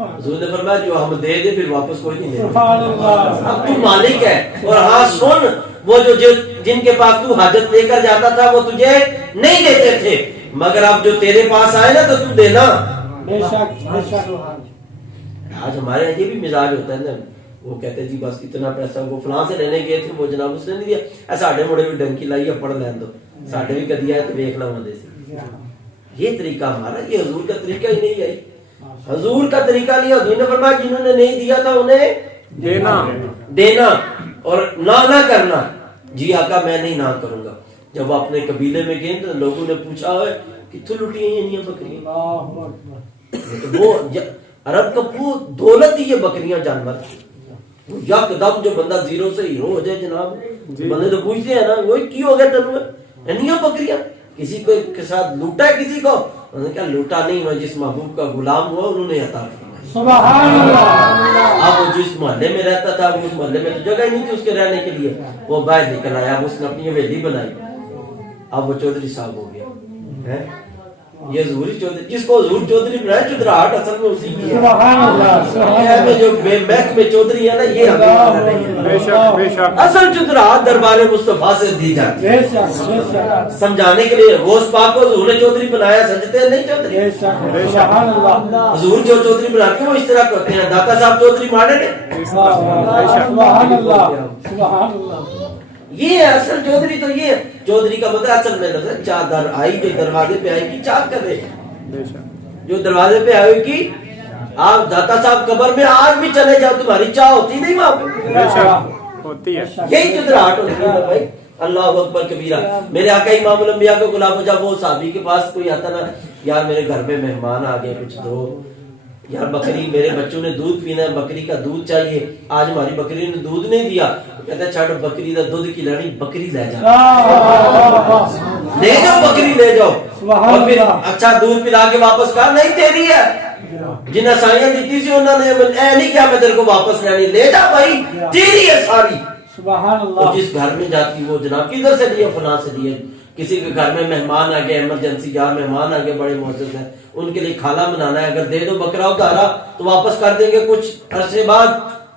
حضور نے فرمایا جو ہم دے دے پھر واپس کوئی نہیں دے، سبحان اللہ، اب تو مالک ہے، اور ہاں سن وہ جو جن کے پاس تو حاجت لے کر جاتا تھا وہ تجھے نہیں دیتے تھے، مگر اب جو تیرے پاس آئے نا تو دینا۔ بے شک بے شک، آج ہمارے یہ بھی مزاج ہوتا ہے نا، وہ کہتے ہیں جی بس اتنا پیسہ وہ فلاں سے لینے گئے تھے وہ جناب اس نے نہیں دیا، ایسا ساڈے مڑے بھی ڈنکی لائی ہے پڑھ لین دو، ساڈے بھی کدی آئے تو دیکھ لو مدے سے۔ یہ طریقہ ہمارا، یہ حضور کا طریقہ ہی نہیں ہے، حضور کا طریقہ نہیں۔ حضور نے فرمایا جنہوں نے نہیں دیا تھا انہیں دینا اور نہ کرنا۔ جی آقا میں نہیں نہ کروں گا۔ جب وہ اپنے قبیلے میں گئے تو لوگوں نے پوچھا ہے کتوں لٹی ہیں یہ بکریاں؟ وہ عرب کا وہ دولت ہی یہ بکریاں جانور، یک دم جو بندہ زیرو سے ہیرو ہو جائے جناب، بندے تو پوچھتے ہیں نا وہ کی ہو گیا تنوع انیاں بکریاں، کسی کو کے ساتھ لوٹا ہے کسی کو؟ انہوں نے کہا لوٹا نہیں، میں جس محبوب کا غلام ہوا انہوں نے عطا فرمایا۔ سبحان اللہ، اب وہ جس محلے میں رہتا تھا اس محلے میں تو جگہ ہی نہیں تھی اس کے رہنے کے لیے، وہ باہر نکل آیا، اب اس نے اپنی حویلی بنائی، اب وہ چودھری صاحب ہو گیا۔ یہ حضور چودھری، جس کو حضور چودھری بنایا، چودراہٹ اصل میں اسی کی ہے۔ سبحان اللہ، سبحان میں جو محکمے چودھری ہے نا یہ بے شک بے شک، اصل چودراہٹ دربار مصطفیٰ سے دی جاتی ہے۔ بے شک بے شک، سمجھانے کے لیے غوث پاک کو حضور نے چودھری بنایا، سجتے ہیں نہیں چودھری؟ بے شک، سبحان اللہ، حضور جو چودھری بناتے ہیں وہ اس طرح کرتے ہیں، داتا صاحب چودھری مانے نے، سبحان اللہ، سبحان اللہ، یہ ہے اصل چودھری۔ تو یہ چودھری کا مطلب اصل میں لفظ ہے چادر آئی، جو دروازے پہ آئے کی چاک کر رہے، بے شک، جو دروازے پہ آئے کی آپ داتا صاحب قبر میں آج بھی چلے جاؤ تمہاری چاہ ہوتی نہیں وہاں پہ، بے شک ہوتی ہے، یہی چودراہٹ ہوتی ہے بھائی۔ اللہ اکبر کبیرہ۔ میرے آقا امام الانبیاء کو غلام، جب وہ صحابی کے پاس کوئی آتا نا، یار میرے گھر میں مہمان آ گئے کچھ دو، یار بکری میرے بچوں نے دودھ پینا ہے، بکری کا دودھ چاہیے، آج ہماری بکری نے دودھ نہیں دیا، کہتا ہے چھڑ بکری کا دودھ کی لڑی، بکری لے جا، لے جاؤ بکری لے جاؤ، اور پھر اچھا دودھ پلا کے واپس کہا نہیں تیری ہے، جن اسائیاں دیتی سی انہوں نے اے نہیں کیا میں تیرے کو واپس لینی، لے جا بھائی تیری ہے ساری۔ سبحان اور اللہ، جس گھر میں جاتی وہ جناب کدھر سے لیا، فلاں سے لیا، کسی کے گھر میں مہمان آ گئے ایمرجنسی، یا مہمان آ گئے بڑے معزز ہیں، ان کے لیے کھانا بنانا ہے، اگر دے دو بکرا اتارا تو واپس کر دیں گے کچھ عرصے بعد،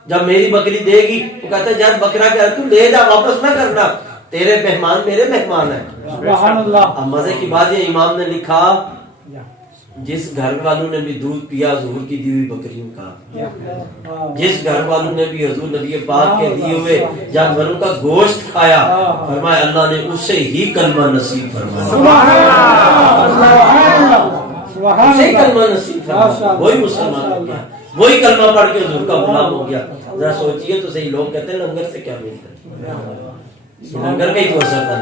جب میری بکری دے گی وہ کہتا ہے یار بکرا کیا تو لے جا، واپس نہ کرنا، تیرے مہمان میرے مہمان ہیں۔ سبحان اللہ۔ اب مزے کی بات یہ امام نے لکھا جس گھر والوں نے بھی دودھ پیا حضور کی دی ہوئی بکریوں کا، جس گھر والوں نے بھی حضور نبی پاک کے دیے ہوئے جانوروں کا گوشت کھایا، فرمایا اللہ نے اسے ہی کلمہ نصیب فرمایا، اسے کلمہ نصیب فرمایا، وہی مسلمان ہو گیا، وہی کلمہ پڑھ کے حضور کا غلام ہو گیا۔ ذرا سوچئے تو صحیح، لوگ کہتے ہیں لنگر سے کیا ملتا ہے، لنگر کا ہی تو اثر تھا،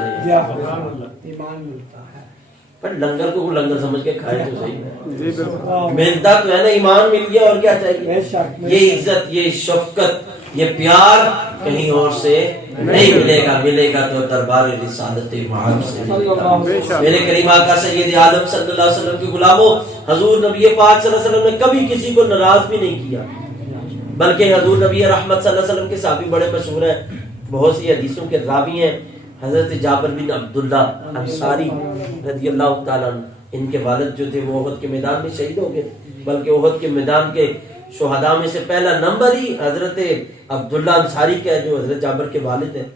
پر لنگر کو لنگر سمجھ کے کھائے تو صحیح، ملتا تو ہے نا، ایمان مل گیا اور کیا چاہیے۔ یہ عزت، یہ شفقت، یہ پیار کہیں اور سے نہیں ملے گا، ملے گا تو دربار رسالت محمد سے ملے گا۔ میرے کریم آقا سید عالم صلی اللہ علیہ وسلم کے غلاموں، حضور نبی پاک صلی اللہ علیہ وسلم نے کبھی کسی کو ناراض بھی نہیں کیا، بلکہ حضور نبی رحمت صلی اللہ علیہ وسلم کے صحابی بڑے مشہور ہیں، بہت سی حدیثوں کے راوی ہیں، حضرت جابر بن عبداللہ انصاری رضی اللہ تعالیٰ عنہ، ان کے والد جو تھے وہ احد کے میدان میں شہید ہو گئے، بلکہ احد کے میدان کے شہداء میں سے پہلا نمبر ہی حضرت عبداللہ انصاری کا ہے، جو حضرت جابر کے والد ہیں۔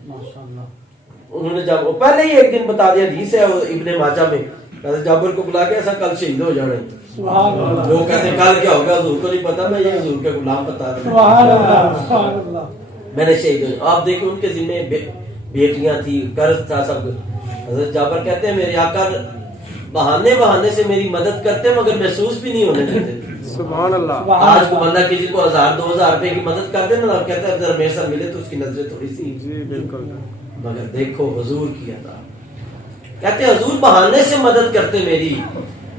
انہوں نے جب پہلے ہی ایک دن بتا دیا، حدیث ہے ابن ماجہ میں، حضرت جابر کو بلا کے ایسا کل شہید ہو جانا ہے، وہ کہتے ہیں کل کیا ہوگا حضور کو نہیں پتا، میں یہ حضور کے غلام بتا رہا ہوں، میں نے شہید ہو۔ آپ دیکھیں ان کے ذمہ بیٹیاں تھی، قرض تھا، سب کچھ۔ حضرت جابر کہتے ہیں میرے آقا بہانے سے میری مدد کرتے مگر محسوس بھی نہیں ہونے دیتے۔ سبحان اللہ۔ آج کو بندہ کسی کو 1000-2000 روپے کی مدد کر دے نا، کہتا ہے ذرا میرے ساتھ ملے تو اس کی نظریں تھوڑی سی، جی بالکل، مگر دیکھو حضور کی عطا، کہتے ہیں حضور بہانے سے مدد کرتے میری،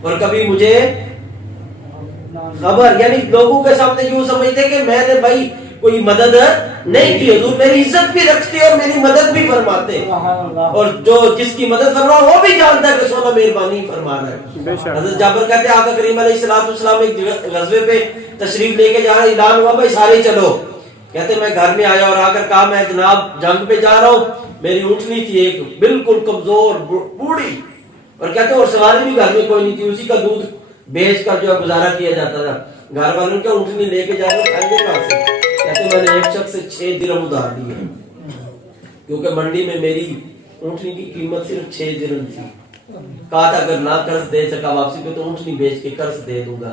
اور کبھی مجھے خبر، یعنی لوگوں کے سامنے یوں سمجھتے کہ میں نے بھائی کوئی مدد نہیں کی، حضور میری عزت بھی رکھتے اور میری مدد بھی فرماتے، اور جو جس کی مدد فرما وہ بھی جانتا ہے کہ سونا مہربانی فرما رہا ہے۔ حضرت جابر کہتے ہیں آقا کریم علیہ السلام ایک غزوے پہ تشریف لے کے جا رہے، اعلان ہوا بھائی سارے چلو، کہتے میں گھر میں آیا اور آ کر کہا میں جناب جنگ پہ جا رہا ہوں، میری اونٹنی تھی ایک بالکل کمزور بوڑھی، اور کہتے اور سواری بھی گھر میں کوئی نہیں تھی، اسی کا دودھ بیچ کر جو گزارا کیا جاتا تھا، گھر والوں کیا اونٹنی لے کے جا رہا کھائیں گے کہاں سے؟ کہتے میں نے ایک شخص سے 6 درہم ادھار لیے، کیونکہ منڈی میں میری اونٹنی کی قیمت صرف 6 درہم تھی، کہا تھا اگر نہ قرض دے سکا واپسی پہ تو اونٹنی بیچ کے قرض دے دوں گا۔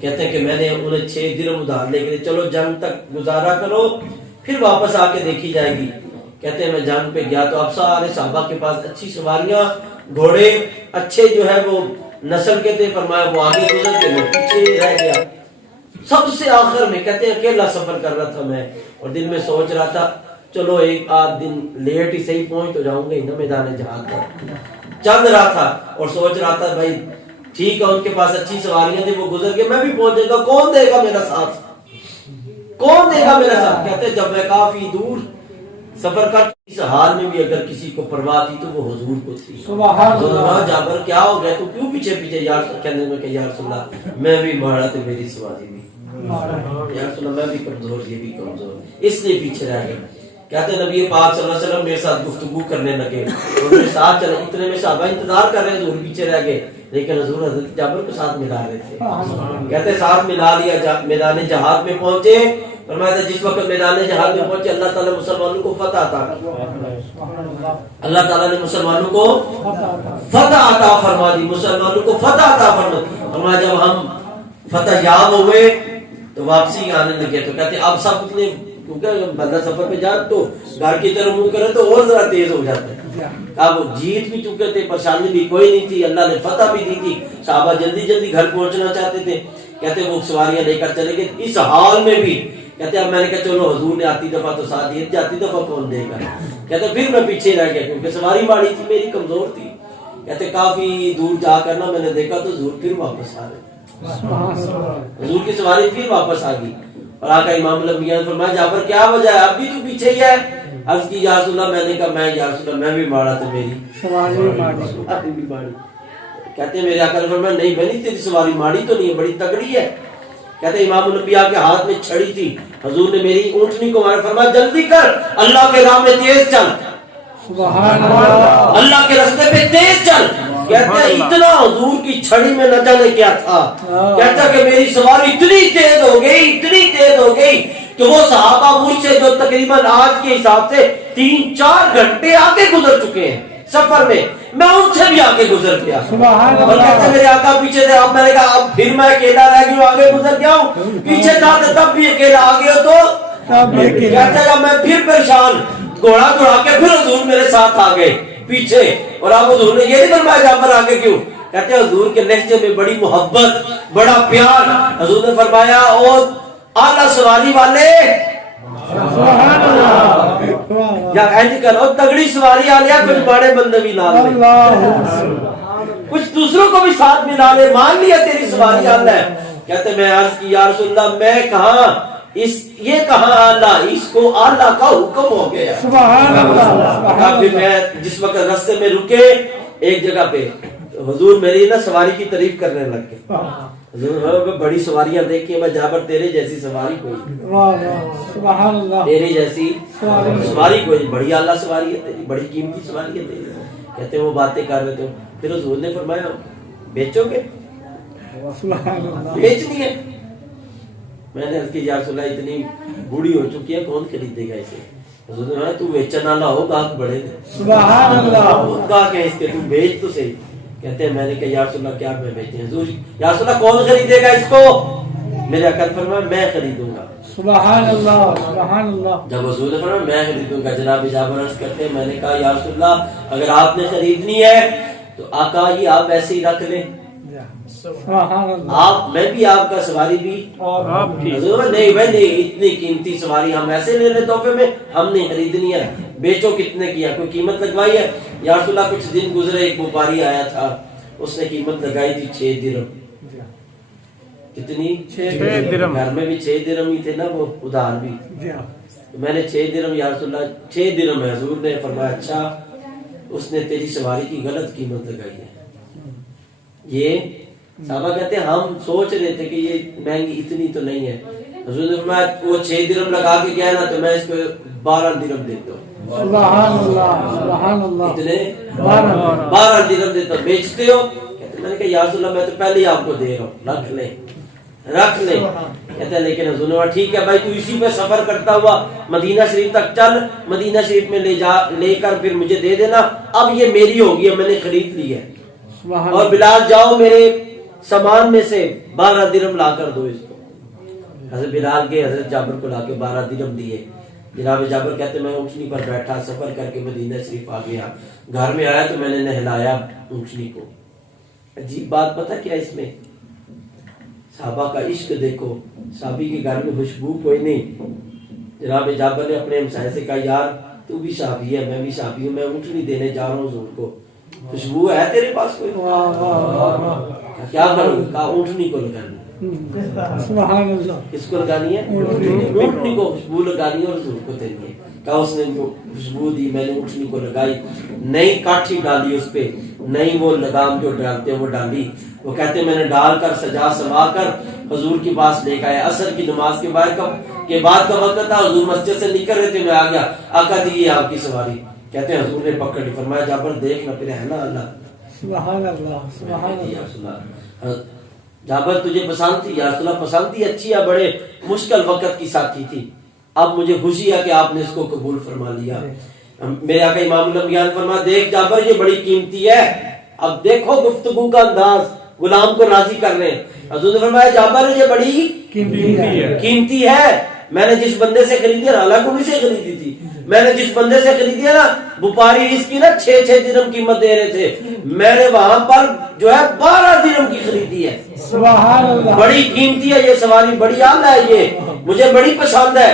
کہتے ہیں کہ میں نے انہیں 6 درہم ادھار لے کے چلو جنگ تک گزارا کرو پھر واپس آ کے دیکھی جائے گی۔ کہتے ہیں میں جنگ پہ گیا تو اب سارے صحابہ کے پاس اچھی سواریاں، گھوڑے اچھے جو ہے وہ نسل کے تھے، فرمایا وہ آگے گزر کے میں پیچھے رہ گیا سب سے آخر میں۔ کہتے ہیں اکیلا سفر کر رہا تھا میں، اور دل میں سوچ رہا تھا چلو ایک آدھ دن لیٹ ہی صحیح پہنچ تو جاؤں گا ہی نا میدان جہاد پر، چل رہا تھا اور سوچ رہا تھا بھائی ٹھیک ہے ان کے پاس اچھی سواریاں تھیں، وہ گزر گئے، میں بھی پہنچ جائے گا، کون دے گا میرا ساتھ، کون دے گا میرا ساتھ؟ کہتے جب میں کافی دور سفر کر اس حال میں بھی اگر کسی کو پرواہ تھی تو وہ حضور کو تھی۔ سبحان جابر کیا ہو گیا تو کیوں پیچھے پیچھے یار کہنے میں کہ یا رسول اللہ میں بھی مارا تو میری سواری بھی، یا رسول اللہ میں بھی کمزور یہ بھی کمزور، اس لیے پیچھے رہ گئے۔ کہتے ہیں نبی پاک صلی اللہ علیہ وسلم میرے ساتھ گفتگو کرنے لگے، اور میرے ساتھ چلے، اتنے میں صحابہ انتظار کر رہے ہیں، حضور پیچھے رہ گئے، لیکن حضور حضرت جابر کو ساتھ ملا رہے تھے۔ کہتے ہیں ساتھ ملا لیا، میدان جہاد میں پہنچے، فرمایا جس وقت میدان جہاد میں پہنچے اللہ تعالیٰ مسلمانوں کو فتح عطا، اللہ تعالیٰ نے مسلمانوں کو فتح عطا فرما دی، مسلمانوں کو فتح عطا فرما دی۔ فرمایا جب ہم فتح یاب ہوئے تو واپسی آنے لگے، تو کہتے اب سب اتنے، کیونکہ بندہ سفر پہ جائے تو گھر کی طرف منہ کرے تو اور ذرا تیز ہو جاتا ہے، اب جیت بھی چکے تھے، پریشانی بھی کوئی نہیں تھی، اللہ نے فتح بھی دی تھی، صحابہ جلدی جلدی گھر پہنچنا چاہتے تھے۔ کہتے وہ سواریاں لے کر چلے گئے، اس حال میں بھی کہتے اب میں نے کہا چلو حضور نے آتی دفعہ تو ساتھ دیے، جاتی دفعہ کون دے گا؟ کہتے پھر میں پیچھے رہ گیا کیونکہ سواری ماڑی تھی، میری کمزور تھی۔ کہتے کافی دور جا کر نا میں نے دیکھا تو حضور پھر واپس آ گئے، حضور کی سواری پھر واپس آ گئی، اور آقا امام الانبیاء نے فرمایا جابر کیا وجہ ہے، اب بھی تو پیچھے ہی ہے؟ عرض کی یا رسول اللہ، میں نے کہا میں یا رسول اللہ میں بھی مارا تو میری سواری بھی ماڑی۔ کہتے ہیں میرے آقا نے فرمایا نہیں بھائی تیری سواری ماڑی تو نہیں ہے، بڑی تگڑی ہے۔ کہتے ہیں امام الانبیاء کے ہاتھ میں چھڑی تھی، حضور نے میری اونٹنی کو مارا، فرمایا جلدی کر اللہ کے راہ میں تیز چل، سبحان اللہ اللہ کے راستے پہ تیز چل. کہتے ہیں اتنا حضور کی چھڑی میں نہ جانے کیا تھا. کہتا ہے کہ میری سواری اتنی تیز ہو گئی کہ وہ صحابہ مجھ سے جو تقریباً آج کے حساب سے 3-4 گھنٹے آگے گزر چکے ہیں سفر میں ان سے بھی آگے گزر گیا. اور کہتے ہیں میرے آقا پیچھے تھے. اب میں نے کہا اب پھر میں اکیلا رہ گیا آگے گزر گیا ہوں. پیچھے تھا تو تب بھی اکیلا آگے ہو تو کہتے ہیں میں پھر پریشان گھوڑا دوڑا کے پھر حضور میرے ساتھ آ گئے پیچھے. اور اب حضور نے یہ نہیں فرمایا جعفر آگے کیوں. کہتے ہیں حضور کے لہجے میں بڑی محبت بڑا پیار. حضور نے فرمایا او اعلیٰ سواری والے یا ایسے کرو تگڑی سواری آ لیا کچھ بڑے بندے بھی لا لے کچھ دوسروں کو بھی ساتھ ملا لے. مان لیا تیری سواری آ ہے. کہتے میں عرض کی یا رسول اللہ میں کہاں یہ کہاں آلہ اس کو آلہ کا حکم ہو گیا. سبحان اللہ. پھر میں جس وقت راستے میں رکے ایک جگہ پہ حضور میری نا سواری کی تعریف کرنے لگ گئے. حضور بڑی سواریاں دیکھی میں جہاں پر تیرے جیسی سواری کوئی سبحان اللہ. تیرے جیسی سواری کوئی بڑی اعلیٰ سواری ہے تیری بڑی قیمتی سواری ہے تیری. کہتے ہیں وہ باتیں کر رہے تھے. پھر حضور نے فرمایا بیچو گے بیچنی ہے. میں نے عرض کی یا رسول اللہ اتنی بوڑھی ہو چکی ہے کون خریدے گا اسے. حضور نے فرمایا تو بیچن والا ہو گاہک بڑے تھے. سبحان اللہ. گاہک ہے اس کے تو بیچ تو صحیح. کہتے ہیں میں نے کہا یا رسول اللہ کیا میں بیچیں. حضور یا رسول اللہ کون خریدے گا اس کو. میرے آقا نے فرمایا میں خریدوں گا. سبحان اللہ. سبحان اللہ. جب حضور نے فرمایا میں خریدوں گا جناب جابر عرض کرتے ہیں میں نے کہا یا رسول اللہ اگر آپ نے خریدنی ہے تو آقا جی آپ ایسے ہی رکھ لیں. سبحان اللہ. آپ میں بھی آپ کا سواری بھی حضور نہیں بھائی نہیں اتنی قیمتی سواری ہم ایسے لے لیں تحفے میں ہم نہیں خریدنی ہے. بیچو کتنے کی ہے کوئی قیمت لگوائی ہے. یا رسول اللہ کچھ دن گزرے ایک وپاری آیا تھا اس نے قیمت لگائی تھی 6 درہم. کتنی 6 درہم. گھر میں بھی 6 درہم ہی تھے نا وہ ادھار بھی. میں نے 6 درہم یا رسول اللہ 6 درہم ہے. حضور نے فرمایا اچھا اس نے تیری سواری کی غلط قیمت لگائی ہے. یہ صحابہ کہتے ہیں ہم سوچ رہے تھے کہ یہ مہنگی اتنی تو نہیں ہے. حضور نے فرمایا وہ 6 درہم لگا کے گیا نا تو میں اس کو 12 درہم دیتا ہوں. سبحان اللہ. سبحان اللہ. کتنے 12 درہم دیتا ہوں. بیچتے ہو. کہتے میں نے کہا یا رسول اللہ میں تو پہلے ہی آپ کو دے رہا ہوں رکھ لیں. کہتے ہیں لیکن حضور نے ٹھیک ہے بھائی تو اسی پہ سفر کرتا ہوا مدینہ شریف تک چل مدینہ شریف میں لے کر پھر مجھے دے دینا. اب یہ میری ہوگی میں نے خرید لی ہے. اور بلال جاؤ میرے سامان میں سے 12 درہم لا کر دو اس کو. حضرت بلال کے حضرت جابر کو لا کے 12 درہم دیے. جناب جابر کہتے میں اونٹنی پر بیٹھا سفر کر کے مدینہ شریف آ گیا. گھر میں آیا تو میں نے نہلایا اونٹنی کو. عجیب بات پتہ کیا اس میں صحابہ کا عشق دیکھو. صحابی کے گھر میں خوشبو کوئی نہیں. جناب جابر نے اپنے ہمسائے سے کہا یار تو بھی صحابی ہے میں بھی صحابی ہوں میں اونٹنی دینے جا رہا ہوں حضور کو خوشبو ہے تیرے پاس کوئی. کیا کروں. کہا اونٹنی کو لگانی. سبحان اللہ. کس کو لگانی ہے اونٹنی کو خوشبو لگانی ہے اور حضور کو دینی ہے. کہا اس نے خوشبو دی میں نے اونٹنی کو لگائی. نئی کاٹھی ڈالی اس پہ نئی وہ لگام جو ڈالتے ہیں وہ ڈالی. وہ کہتے میں نے ڈال کر سجا سوا کر حضور کے پاس لے گئے. عصر کی نماز کے بعد کا وقت تھا. حضور مسجد سے نکل رہے تھے میں آ گیا. آقا جی یہ آپ کی سواری. کہتے ہیں حضور نے پکڑ لی. فرمایا جابر دیکھ نہ پھر ہے نا اللہ. سبحان اللہ. سبحان اللہ. جابر تجھے پسند تھی یا رسول اللہ پسند تھی اچھی ہے بڑے مشکل وقت کی ساتھی تھی. اب مجھے خوشی ہے کہ آپ نے اس کو قبول فرما لیا. میرے آقا امام الانبیاء نے فرمایا دیکھ جابر یہ بڑی قیمتی ہے. اب دیکھو گفتگو کا انداز غلام کو راضی کر رہے ہیں. حضور نے فرمایا جابر یہ بڑی قیمتی ہے. میں نے جس بندے سے خریدی ہے حالانکہ انہیں سے خریدی تھی. میں نے جس بندے سے خریدی ہے نا وپاری اس کی نا 6 درہم قیمت دے رہے تھے. میں نے وہاں پر جو ہے 12 درہم کی خریدی ہے. سبحان اللہ. بڑی قیمتی ہے یہ سواری بڑی اعلیٰ ہے یہ مجھے بڑی پسند ہے.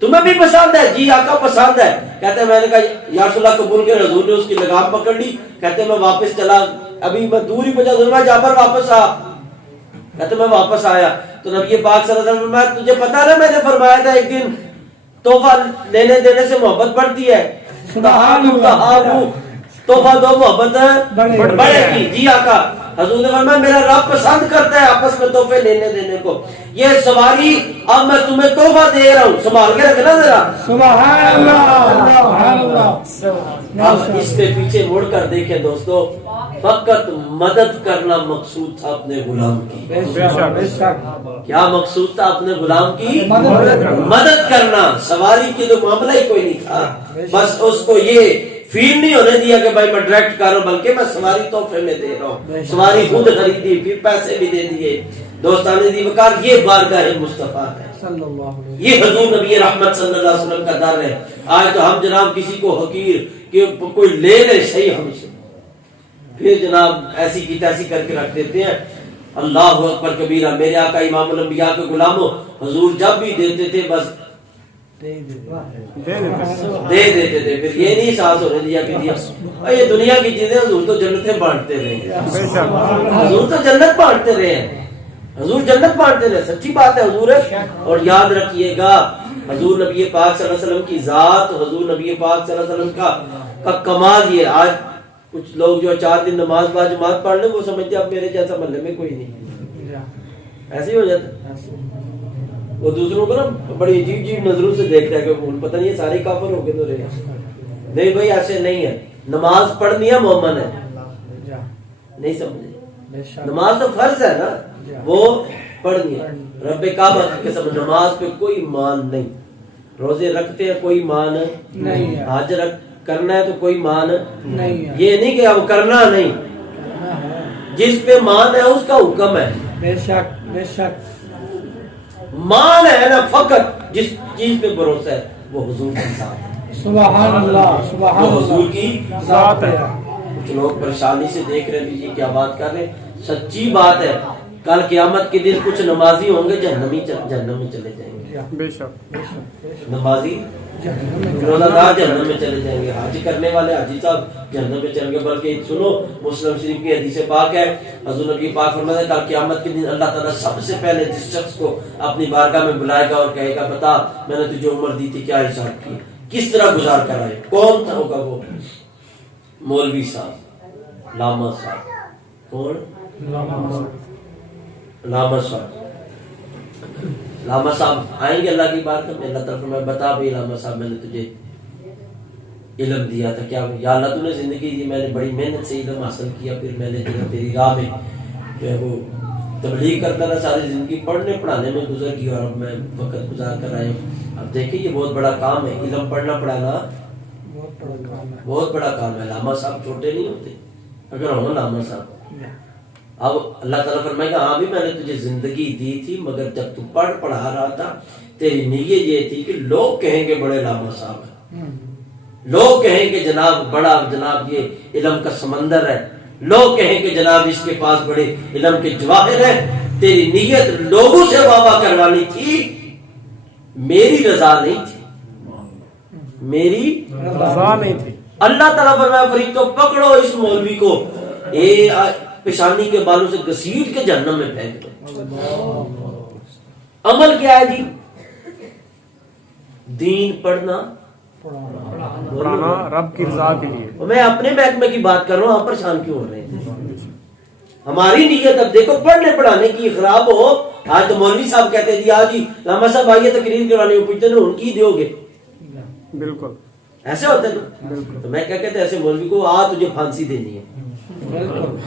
تمہیں بھی پسند ہے. جی آقا پسند ہے. کہتے ہیں میں نے کہا یا رسول اللہ قبول کر. حضور نے اس کی لگام پکڑ لی. کہتے ہیں میں واپس چلا ابھی میں دور ہی پہنچا. جابر واپس آ. کہتے میں واپس آیا تو نبی پاک صلی اللہ علیہ وسلم نے تجھے پتا نا میں نے فرمایا تھا ایک دن تحفہ لینے دینے سے محبت بڑھتی ہے. سبحان اللہ. تحفہ دو محبت بڑھے گی. جی آقا حضور نے فرمایا میرا رب پسند کرتا ہے آپس میں تحفے لینے دینے کو. یہ سواری اب میں تمہیں تحفہ دے رہا ہوں, سنبھال کے رکھنا ذرا. سبحان اللہ سبحان اللہ. اب اس پہ پیچھے مڑ کر دیکھیں دوستو, فقط مدد کرنا مقصود تھا اپنے غلام کی. بے شک کیا مقصود تھا اپنے غلام کی؟ مدد مدد کرنا. سواری کی تو معاملہ ہی کوئی نہیں تھا. بس اس کو یہ فیل نہیں ہونے دیا کہ بھائی میں ڈائریکٹ کر رہا ہوں, بلکہ میں سواری تحفے میں دے رہا ہوں. سواری خود خریدی, پھر پیسے بھی دے دیے. دوستان دی وقار, یہ بارگاہ مصطفیٰ ہے, صلی اللہ علیہ وسلم. یہ حضور نبی رحمت صلی اللہ علیہ وسلم کا در ہے. آج تو ہم جناب کسی کو حقیر کہ کوئی لے لے صحیح ہم سے, پھر جناب ایسی کی تیسی کر کے رکھ دیتے ہیں. اللہ اکبر کبیرہ. میرے آقا امام الانبیاء کے غلاموں, حضور جب بھی دیتے تھے بس دے دیتے تھے, پھر یہ نہیں احساس ہونے دیا کہ دیا. یہ دنیا کی چیزیں حضور تو جنتیں بانٹتے رہے ہیں, حضور تو جنت بانٹتے رہے ہیں, حضور جنت بانٹتے رہے. سچی بات ہے حضور ہے. اور یاد رکھیے گا حضور نبی پاک صلی اللہ علیہ وسلم کی ذات, حضور نبی پاک صلی اللہ علیہ وسلم کا کمال یہ. آج کچھ لوگ جو 4 دن نماز با جماعت پڑھ لیں وہ سمجھتے اب میرے جیسا محلے میں کوئی نہیں, ایسے ہی ہو جاتا ہے. وہ دوسروں کو نا بڑی عجیب عجیب نظروں سے دیکھتا ہے کہ پتہ نہیں سارے کافر ہو گئے تو رہے. نہیں بھائی ایسے نہیں ہے. نماز پڑھنی ہے مومن ہے, نہیں سمجھے, نماز تو فرض ہے نا, وہ پڑھنی ہے. رب کعبہ کی قسم نماز پہ کوئی مان نہیں. روزے رکھتے ہیں کوئی مان نہیں, حج کرنا ہے تو کوئی مان نہیں. یہ نہیں کہ اب کرنا نہیں, جس پہ مان ہے اس کا حکم ہے. بے شک بے شک. مان ہے نا, فقط جس چیز پہ بھروسہ ہے وہ حضور کے ساتھ ہے. سبحان اللہ سبحان وہ اللہ. حضور کی ذات ہے. کچھ لوگ پریشانی سے دیکھ رہے ہیں کیا بات کر رہے ہیں. سچی بات ہے, کل قیامت کے دن کچھ نمازی ہوں گے جہنم میں چلے جائیں گے. بے شک نمازی روزہ دار جہنم میں چلے جائیں گے. حج کرنے والے حاجی صاحب جہنم میں چلیں گے. بلکہ سنو, مسلم شریف کی حدیث پاک ہے, حضور نبی پاک فرماتے ہیں کل قیامت کے دن اللہ تعالیٰ سب سے پہلے جس شخص کو اپنی بارگاہ میں بلائے گا اور کہے گا بتا میں نے تجھے عمر دی تھی کیا حساب کی, کس طرح گزار کر آئے. کون تھا ہوگا وہ؟ مولوی صاحب, لاما صاحب. کون؟ لاما صاحب. لاما صاحب آئیں گے اللہ کی بات میں, اللہ طرف میں بتا بھائی لاما صاحب میں نے تجھے علم دیا تھا, کیا یا اللہ تو نے زندگی دی, میں نے بڑی محنت سے علم حاصل کیا, پھر میں نے تیری راہ میں جو ہے وہ تبلیغ کرتا رہا, ساری زندگی پڑھنے پڑھانے میں گزر گئی اور اب میں وقت گزار کر آیا ہوں. اب دیکھیں یہ بہت بڑا کام ہے, علم پڑھنا پڑھانا بہت بڑا کام ہے. لاما صاحب چھوٹے نہیں ہوتے اگر ہو لاما صاحب. اب اللہ تعالیٰ فرمائے گا ہاں بھی میں نے تجھے زندگی دی تھی مگر جب تو پڑھا رہا تھا تیری نیت یہ تھی کہ لوگ کہیں گے بڑے لاما صاحب ہیں, لوگ کہیں کہ جناب بڑا, جناب یہ علم کا سمندر ہے, لوگ کہیں کہ جناب اس کے پاس بڑے علم کے جواہر ہیں. تیری نیت لوگوں سے واہ کروانی تھی, میری رضا نہیں تھی, میری رضا نہیں تھی. اللہ تعالیٰ فرمایا فرشتوں پکڑو اس مولوی کو, پیشانی کے بالوں سے گھسیٹ کے جہنم میں پھینک دو. عمل کیا ہے جی؟ دین پڑھنا پڑھانا رب کی رضا کے لیے. میں اپنے محکمے کی بات کر رہا ہوں, آپ پریشان کیوں ہو رہے ہیں؟ ہماری نیت اب دیکھو پڑھنے پڑھانے کی خراب ہو. آج تو مولوی صاحب کہتے ہیں جی آج جی لاما صاحب آئیے تقریر کروانے کو, پوچھتے ہیں ان کی دیو گے, بالکل ایسے ہوتے ہیں. تو میں کیا کہتے ہیں ایسے مولوی کو آ تجھے پھانسی دینی ہے,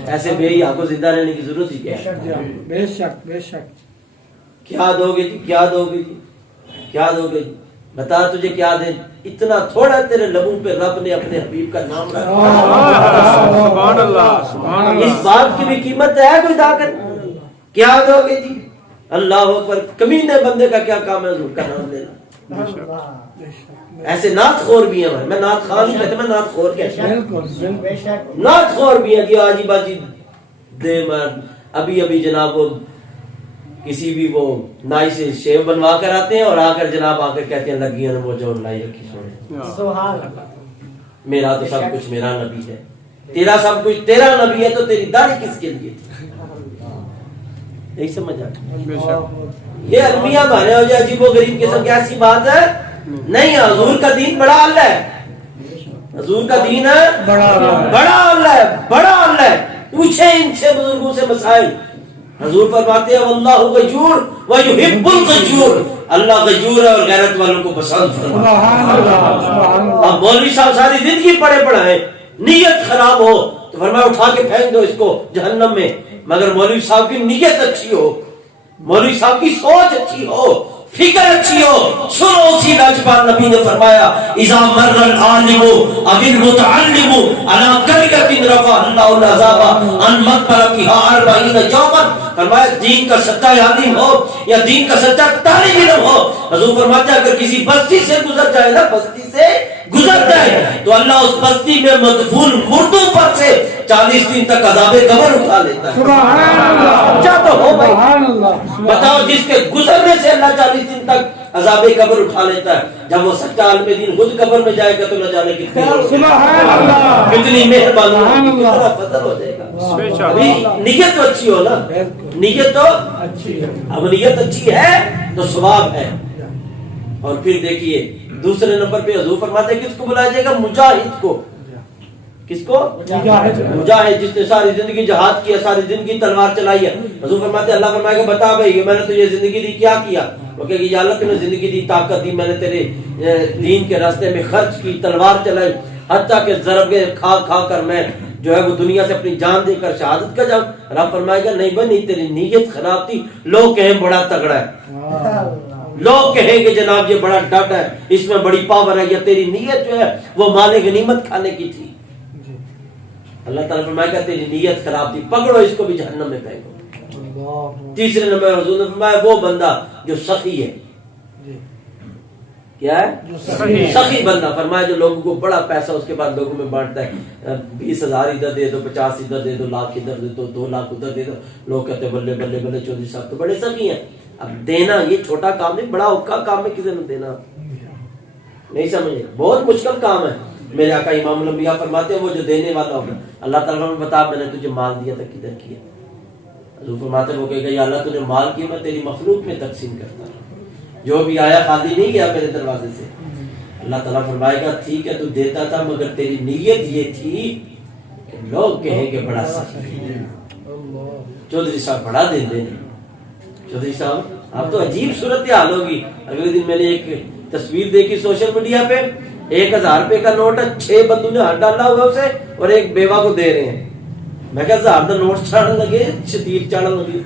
ایسے بے حیا کو زندہ رہنے کی ضرورت ہی کیا ہے؟ بے شک بے شک. کیا دو گے جی, کیا دو گے جی, کیا دو گے جی, بتا تجھے کیا دیں. اتنا تھوڑا تیرے لبوں پہ رب نے اپنے حبیب کا نام رکھا, سبحان اللہ سبحان اللہ. اس بات کی بھی قیمت ہے کوئی دا کر. کیا دو گے جی, اللہ اکبر. کمینے بندے کا کیا کام ہے حضور کا نام لینا. ایسے نعت خور بھی ہیں, میں نعت خان نہیں کہتا, میں نعت خور کہتا ہوں. نعت خور بھی ہیں جی آجی باجی دے مر. ابھی ابھی جناب وہ کسی بھی وہ نائی سے شیو بنوا کر آتے ہیں اور آ کر جناب آ کر کہتے ہیں لگیاں وہ جو لائی رکھی سونے, میرا تو سب کچھ میرا نبی ہے, تیرا سب کچھ تیرا نبی ہے, تو تیری داڑھی کس کے لیے تھی؟ یہی سمجھ آ. یہ المیہ مانے ہو جائے عجیب و غریب قسم کی ایسی بات ہے نہیں. حضور کا دین بڑا اللہ ہے, حضور کا دین ہے بڑا اللہ ہے, بڑا اللہ ہے. پوچھیں ان سے بزرگوں سے مسائل. حضور فرماتے ہیں واللہ غیور ویحب الغیور، اللہ غیور ہے اور غیرت والوں کو پسند فرماتا ہے. سبحان اللہ سبحان اللہ. اب مولوی صاحب ساری زندگی پڑھے پڑھائیں، نیت خراب ہو تو فرمایا اٹھا کے پھینک دو اس کو جہنم میں. مگر مولوی صاحب کی نیت اچھی ہو، مولوی صاحب کی سوچ اچھی ہو، فکر اچھی ہو. سنو اسی لاجواب نبی نے فرمایا اذا مر العالم او المتعلم على قرية رفع الله العذاب عن مقبرتها 40 يوما. فرمایا دین کا سچا عالم ہو یا دین کا سچا طالب علم ہو، حضور فرماتے ہیں اگر کسی بستی سے گزر جائے نا، بستی سے گزر جائے تو اللہ اس بستی میں مدفون مردوں پر سے 40 دن تک عذاب قبر اٹھا لیتا ہے. سبحان اللہ کیا تو ہو بھائی، سبحان اللہ. بتاؤ جس کے گزرنے سے اللہ 40 دن تک عذاب قبر اٹھا لیتا ہے، جب وہ سچا عالم دین خود قبر میں جائے گا تو نہ جانے کتنی سبحان اللہ کتنی مہربانی، کتنا فضل ہو جائے گا. ابھی نیت تو اچھی ہو نا، نیت تو اچھی ہے. اب نیت اچھی ہے تو ثواب ہے. اور پھر دیکھیے دوسرے نمبر پہ حضور فرماتے ہیں کس کو بلایا جائے گا؟ مجاہد کو. کس کو؟ مجاہد، جس نے ساری زندگی جہاد کیا، ساری زندگی تلوار چلائی ہے. حضور فرماتے ہیں اللہ فرمائے گا بتا بھائی میں نے تجھے زندگی دی کیا کیا؟ وہ کہے گی یا اللہ تو نے زندگی دی، طاقت دی، میں نے تیرے دین کے راستے میں خرچ کی، تلوار چلائی، حتیٰ کہ ضربے کھا کھا کر میں جو ہے وہ دنیا سے اپنی جان دے کر شہادت کا جاؤں. رب فرمائے گا نہیں بھائی تیری نیت خراب تھی. لوگ کہیں بڑا تگڑا ہے، لوگ کہیں کہ جناب یہ بڑا ڈٹ ہے، اس میں بڑی پاور ہے، یا تیری نیت جو ہے وہ مال غنیمت کھانے کی تھی. اللہ تعالیٰ فرمائے گا تیری نیت خراب تھی، پکڑو اس کو بھی جہنم میں پھینکو. تیسرے نمبر حضور نے فرمایا وہ بندہ جو سخی ہے. کیا ہے؟ سخی بندہ. فرمایا جو لوگوں کو بڑا پیسہ اس کے بعد لوگوں میں بانٹتا ہے، 20,000 ادھر دے دو، 50 ادھر دے دو، لاکھ ادھر دے دو، 2 لاکھ ادھر دے دو. لوگ کہتے ہیں بلے بلے بلے چودھری صاحب تو بڑے سخی ہیں. اب دینا یہ چھوٹا کام نہیں، بڑا اوکھا کام ہے کسی نے دینا. نہیں سمجھے؟ بہت مشکل کام ہے. میرے آقا امام الانبیاء فرماتے ہیں وہ جو دینے والا ہوگا، اللہ تعالیٰ نے بتا میں نے تجھے مال دیا تھا کدھر کیا؟ حضور فرماتے ہیں وہ کہے گا یا اللہ تجھے مال کیا میں تیری مخلوق میں تقسیم کرتا ہوں، جو بھی آیا خالی نہیں گیا میرے دروازے سے. اللہ تعالیٰ فرمائے گا ٹھیک ہے تو دیتا تھا مگر تیری نیت یہ تھی کہ لوگ کہیں کہ بڑا سخی ہے، چودھری صاحب بڑا دے دیں. چودھری صاحب آپ تو عجیب صورتحال ہوگی. اگلے دن میں نے ایک تصویر دیکھی سوشل میڈیا پہ، 1,000 روپے کا نوٹ ہے، 6 بندوں نے ہاتھ ڈالا ہوا اسے اور ایک بیوہ کو دے رہے ہیں. میں کہا 1000 کا نوٹ چڑھنے لگے، شتیر چڑھنے لگی.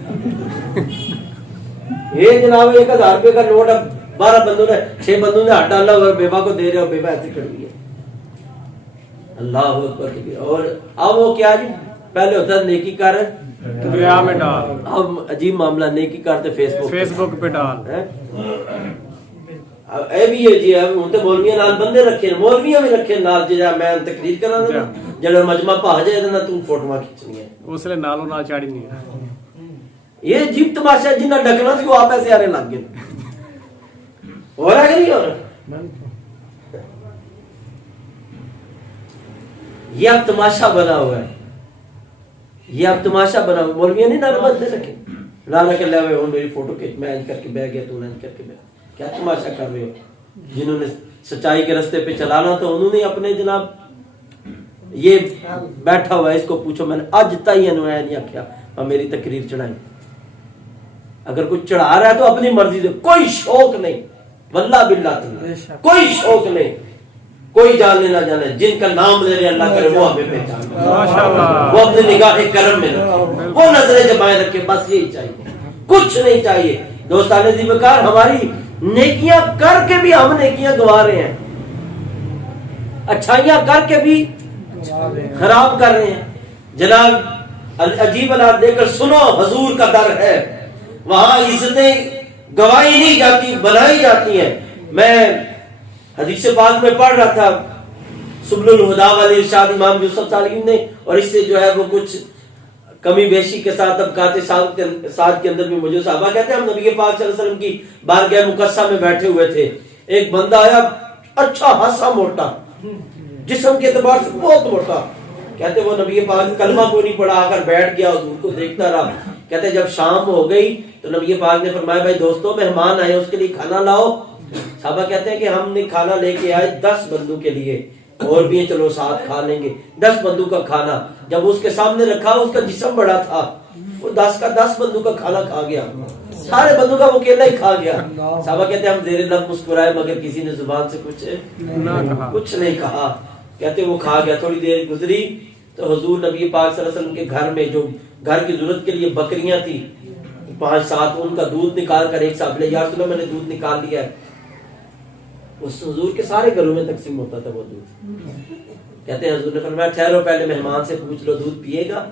یہ جناب 1,000 روپے کا نوٹ ہے، 12 بندوں نے 6 بندوں نے ہاتھ ڈالا ہوا اور بیوہ کو دے رہے اور بیوہ ایسے کھڑی ہے. اللہ اکبر. اور اب وہ کیا جی، پہلے ہوتا ہے نیکی کر دریا میں ڈال، اب عجیب معاملہ نیکی کرتے فیس بک پہ ڈال. اے بھی ہے جی ہوں تے مولویاں نال بندے رکھے، مولویاں بھی رکھے نال جا میں تقریر کرانا نا جڑا مجمع پا جائے نا تو فوٹواں کھچنی ہے اس لیے نالوں نال چاڑی نہیں. یہ عجیب تماشا جنہ ڈکنا سی وہ آپ ایسے آنے لگ گئے. ہو رہا کہ نہیں ہو رہا؟ یہ اب تماشا بنا ہوا ہے، یہ اب تماشا بنا ہوا. مولویاں نہیں نال بندے رکھے نال رکھ لے ہوئے میری فوٹو کھچ میں کر کے بیٹھ گیا تو نے کر کے بیٹھ. کیا تماشا کر رہے ہو؟ جنہوں نے سچائی کے راستے پہ چلانا تو انہوں نے اپنے جناب یہ بیٹھا ہوا ہے اس کو پوچھو. میں نے آج تائی نہیں آخیا اور میری تقریر چڑھائی. اگر کوئی چڑھا رہا ہے تو اپنی مرضی سے، کوئی شوق نہیں، واللہ باللہ کوئی شوق نہیں. کوئی جاننے نہ جانے، جن کا نام لے رہے اللہ کرے وہ ہمیں پہچان، وہ اپنے نگاہ کرم میں رکھے، وہ نظریں جمائے رکھے. بس یہی چاہیے، کچھ نہیں چاہیے. دوستان ذی وقار ہماری نیکیاں کر کے بھی ہم نیکیاں گوا رہے ہیں، اچھائیاں کر کے بھی خراب کر رہے ہیں. جناب عجیب حالات دے کر سنو، حضور کا در ہے، وہاں عزتیں گوائی نہیں جاتی بنائی جاتی ہیں. میں حدیث پاک میں پڑھ رہا تھا سبل الہدا والی ارشاد امام یوسف صالحین نے، اور اس سے جو ہے وہ کچھ کمی بیشی کے ساتھ طبقات ساتھ کے اندر بھی مجھے صحابہ کہتے ہیں ہم نبی پاک صلی اللہ علیہ وسلم کی بارگاہ مقدسہ میں بیٹھے ہوئے تھے. ایک بندہ آیا اچھا خاصا موٹا، جسم کے اعتبار سے بہت موٹا. کہتے وہ نبی پاک کلمہ کوئی نہیں پڑھا، آ کر بیٹھ گیا حضور کو دیکھتا رہا. کہتے جب شام ہو گئی تو نبی پاک نے فرمایا بھائی دوستو مہمان آئے اس کے لیے کھانا لاؤ. صحابہ کہتے ہیں کہ ہم نے کھانا لے کے آئے 10 بندوں کے لیے. اور بھی ہیں چلو ساتھ کھا لیں گے. 10 بندوں کا کھانا جب اس کے سامنے رکھا, اس کا جسم بڑا تھا, وہ 10 بندوں کا کھانا کھا گیا, سارے بندوں کا وہ اکیلا ہی کھا گیا. صحابہ کہتے ہیں ہم زیر لب مسکرائے مگر کسی نے زبان سے کچھ نہیں کہا. کہتے وہ کھا گیا. تھوڑی دیر گزری تو حضور نبی پاک صلی اللہ علیہ وسلم کے گھر میں جو گھر کی ضرورت کے لیے بکریاں تھی 5-7, ان کا دودھ نکال کر ایک صاحب نے یا رسول اللہ میں نے دودھ نکال لیا ہے. اس حضور کے سارے گھروں میں تقسیم ہوتا تھا وہ دودھ. کہتے ہیں حضور نے فرمایا ٹھہرو پہلے مہمان سے پوچھ لو دودھ پیے گا.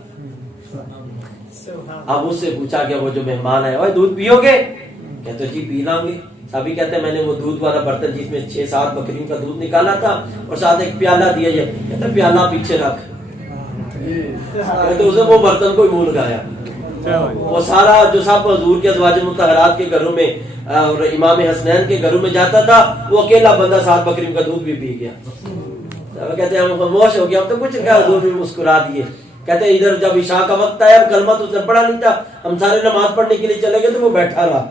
اب اس سے پوچھا کہ وہ جو مہمان ہے اوے دودھ پیو گے؟ کہتے جی پی لیں گے. صحابی کہتے ہیں میں نے وہ دودھ والا برتن جس میں 6-7 بکریوں کا دودھ نکالا تھا اور ساتھ ایک پیالہ دیا جائے. کہتے ہیں پیالہ پیچھے رکھ. کہتے اسے وہ برتن کو منہ لگایا. وہ سارا جو سب حضور کے ازواج مطہرات کے گھروں میں اور امام حسنین کے گھروں میں جاتا تھا وہ اکیلا بندہ 7 بکریوں کا دودھ بھی پی گیا. کہتے ہیں ہم خاموش ہو گیا, اب تو کچھ کہا. حضور بھی مسکرا دیے. کہتے ہیں ادھر جب عشاء کا وقت آیا, کلمہ تو اس نے پڑھا نہیں تھا, ہم سارے نماز پڑھنے کے لیے چلے گئے تو وہ بیٹھا رہا,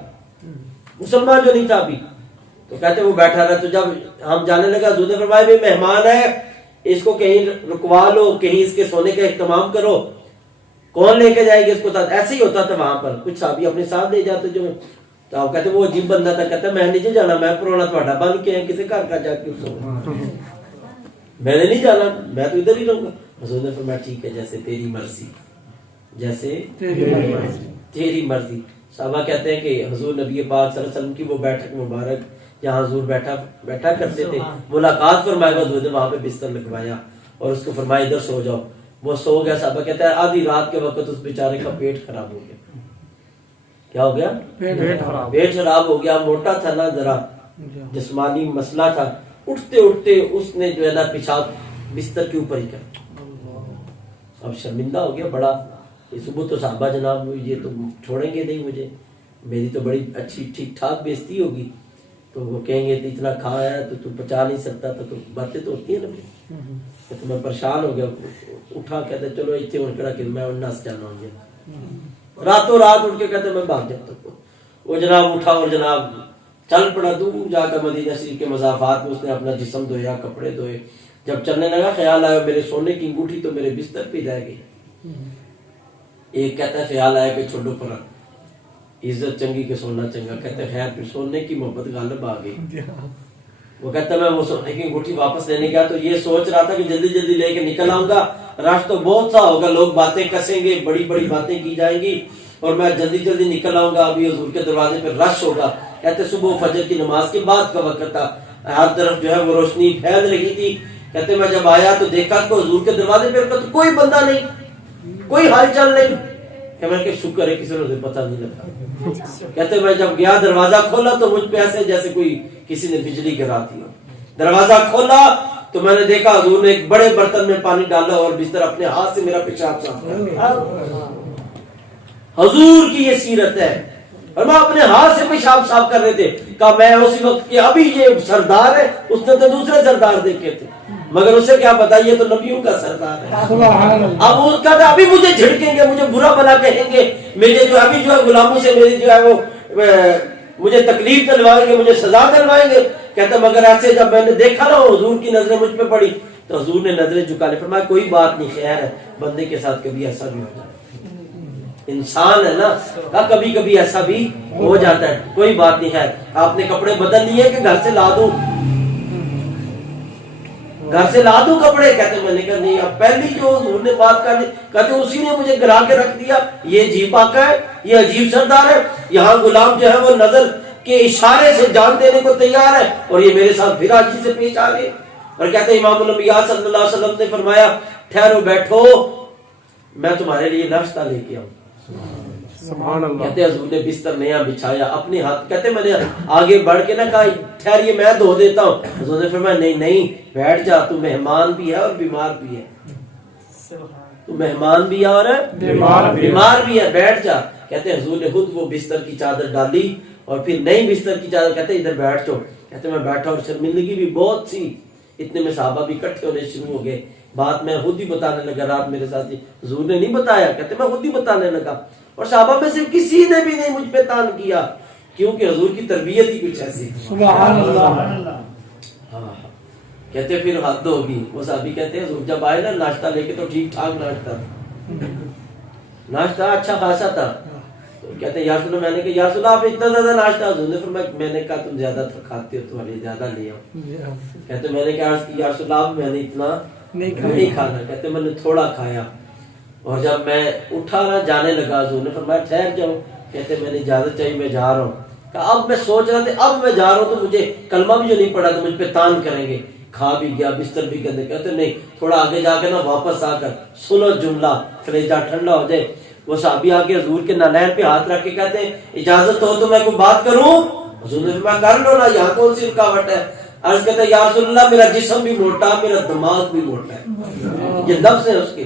مسلمان جو نہیں تھا ابھی. تو کہتے وہ بیٹھا رہا. تو جب ہم جانے لگا حضور نے فرمایا بھائی مہمان ہے, اس کو کہیں رکوا لو, کہیں اس کے سونے کا اہتمام کرو. کون لے کے جائے گی اس کو ساتھ؟ ایسے ہی ہوتا تھا وہاں پر, کچھ صحابی اپنے ساتھ لے جاتے جو. تو آپ کہتے وہ عجیب بندہ تھا. کہتا میں نہیں جانا, میں پرونا تھوڑا بن کے کسی گھر کا جا کے میں نے نہیں جانا, میں تو ادھر ہی رہوں گا. حضور نے فرمایا ٹھیک ہے جیسے تیری مرضی, جیسے تیری مرضی. صحابہ کہتے ہیں کہ حضور نبی پاک صلی اللہ علیہ وسلم کی وہ بیٹھک مبارک جہاں حضور بیٹھا کرتے تھے, ملاقات فرمائے گا. حضور نے وہاں پہ بستر لگوایا اور اس کو فرمایا ادھر سو جاؤ. وہ سو گیا. صحابہ کہتا ہے آدھی رات کے وقت اس بیچارے کا پیٹ خراب ہو گیا. کیا ہو گیا؟ پیٹ خراب ہو گیا. موٹا تھا نا, ذرا جسمانی مسئلہ تھا. اٹھتے اٹھتے اس نے جو ہے نا پیشاب بستر کے اوپر ہی کر. اب شرمندہ ہو گیا بڑا. صبح تو صحابہ جناب یہ تو چھوڑیں گے نہیں مجھے, میری تو بڑی اچھی ٹھیک ٹھاک بےزتی ہوگی. تو وہ کہیں گے اتنا کھایا ہے تو پچا نہیں سکتا تھا. تو باتیں تو ہوتی ہیں نا. تو میں پریشان ہو گیا. اٹھا کہتے چلو اتنے ہو کڑا کہ میں نس جانا ہوں گیا. راتوں رات اٹھ کے کہتے میں بھاگ جاتا ہوں. وہ جناب اٹھا اور جناب چل پڑا. دور جا کر مدینہ شریف کے مضافات میں اس نے اپنا جسم دھویا, کپڑے دھوئے. جب چلنے لگا خیال آیا میرے سونے کی انگوٹھی تو میرے بستر پہ رہ گئی. ایک کہتا ہے خیال آیا کہ چھوڑو پر عزت چنگی کہ سونا چنگا. کہتے خیر پھر سونے کی محبت غالب آ گئی. وہ کہتا میں وہ سونے کی انگوٹھی واپس لینے گیا تو یہ سوچ رہا تھا کہ جلدی جلدی لے کے نکل آؤں گا. رش تو بہت سا ہوگا, لوگ باتیں کسیں گے, بڑی بڑی باتیں کی جائیں گی اور میں جلدی جلدی نکل آؤں گا. ابھی حضور کے دروازے پہ رش ہوگا. کہتے صبح فجر کی نماز کے بعد کا وقت تھا, ہر طرف جو ہے وہ روشنی پھیل رہی تھی. کہتے میں جب آیا تو دیکھا تو حضور کے دروازے پہ تو کوئی بندہ نہیں, کوئی ہل چل نہیں. کہ میں کہ شکر ہے کسی نے پتہ نہیں لگا. کہتے میں جب گیا دروازہ کھولا تو مجھ پہ ایسے جیسے کوئی کسی نے بجلی گرا دی. دروازہ کھولا تو میں نے دیکھا حضور نے ایک بڑے برتن میں پانی ڈالا اور بستر اپنے ہاتھ سے میرا پیشاب صاف کیا. حضور کی یہ سیرت ہے. اور میں اپنے ہاتھ سے پیشاب صاف کر رہے تھے. کہا میں اسی وقت کہ ابھی یہ سردار ہے, اس نے تو دوسرے سردار دیکھے تھے مگر اسے کیا پتا یہ تو نبیوں کا سردار ہے. اب وہ کہتا ابھی مجھے جھڑکیں گے, مجھے برا بلا کہیں گے, مجھے جو ابھی جو ہے غلاموں سے میری جو ہے وہ مجھے تکلیف دلوائیں گے, مجھے سزا دلوائیں گے. کہتا مگر ایسے جب میں نے دیکھا نا حضور کی نظریں مجھ پہ پڑی تو حضور نے نظریں جھکا لی. فرمایا کوئی بات نہیں, خیر ہے, بندے کے ساتھ کبھی ایسا بھی ہو جاتا ہے, انسان ہے نا, کبھی کبھی ایسا بھی ہو جاتا ہے, کوئی بات نہیں ہے. آپ نے کپڑے بدل لیے کہ گھر سے لا دوں, گھر سے لا دوں کپڑے؟ کہتے میں نے کہا نہیں. اب پہلی جو حضور نے بات کر لی, کہتے اسی نے مجھے گرا کے رکھ دیا. یہ عجیب آقا ہے, یہ عجیب سردار ہے. یہاں غلام جو ہے وہ نظر کے اشارے سے جان دینے کو تیار ہے اور یہ میرے ساتھ پھر عاجزی سے پیش آ گئے. اور کہتے امام الانبیاء صلی اللہ علیہ وسلم نے فرمایا ٹھہرو بیٹھو, میں تمہارے لیے ناشتہ لے کے آؤں. سبحان اللہ. کہتے حضور نے بستر نیا بچھایا اپنے ہاتھ. کہتے میں نے آگے بڑھ کے نہ کہا ٹھہریے میں دھو دیتا ہوں. حضور نے فرمایا نہیں نہیں بیٹھ جا, تو مہمان بھی ہے اور بیمار بھی ہے. تو مہمان بھی ہے اور بیمار بھی ہے, بیٹھ جا. کہتے حضور نے خود وہ بستر کی چادر ڈالی اور پھر نئی بستر کی چادر. کہتے ادھر بیٹھ جاؤ. کہتے میں بیٹھا اور شرمندگی بھی بہت سی. اتنے میں صحابہ بھی اکٹھے ہونے شروع ہو گئے. بات میں خود ہی بتانے لگا, رات میرے ساتھ حضور نے نہیں بتایا. کہتے میں خود ہی بتانے لگا اور صحابہ میں سے کسی نے بھی نہیں مجھ پہ تان کیا کیونکہ حضور کی تربیت ہی کچھ ایسی. سبحان اللہ. کہتے پھر حد ہوگی. وہ صحابی کہتے ہیں حضور جب آئے نا ناشتہ لے کے تو ٹھیک ٹھاک ناشتہ تھا, ناشتہ اچھا خاصا تھا. تو کہتے ہیں یا رسول اللہ, میں نے کہا یا رسول اللہ آپ اتنا زیادہ ناشتہ. حضور نے فرمایا میں نے کہا تم زیادہ کھاتے ہو تمہارے زیادہ لے آؤ. کہتے میں نے کہا یا رسول اللہ میں نے اتنا نہیں کھانا. کہتے میں نے تھوڑا کھایا, اور جب میں اٹھا رہا جانے لگا حضور نے فرمایا ٹھہر جاؤ. کہتے میں نے اجازت چاہیے میں جا رہا ہوں. کہا اب میں سوچ رہا تھا اب میں جا رہا ہوں تو مجھے کلمہ بھی جو نہیں پڑھا تو مجھ پہ تان کریں گے. کھا بھی گیا بستر بھی کر دے. کہتے نہیں تھوڑا آگے جا کے نا واپس آ کر سنو جملہ کلیجہ ٹھنڈا ہو جائے. وہ صحابی آ کے حضور کے نالین پہ ہاتھ رکھ کے کہتے ہیں اجازت ہو تو میں کوئی بات کروں. حضور نے فرمایا کر لو نا, یہاں کون سی رکاوٹ ہے. عرض کہتے ہیں یا رسول اللہ میرا جسم بھی موٹا میرا دماغ بھی موٹا ہے. یہ لفظ ہے اس کے,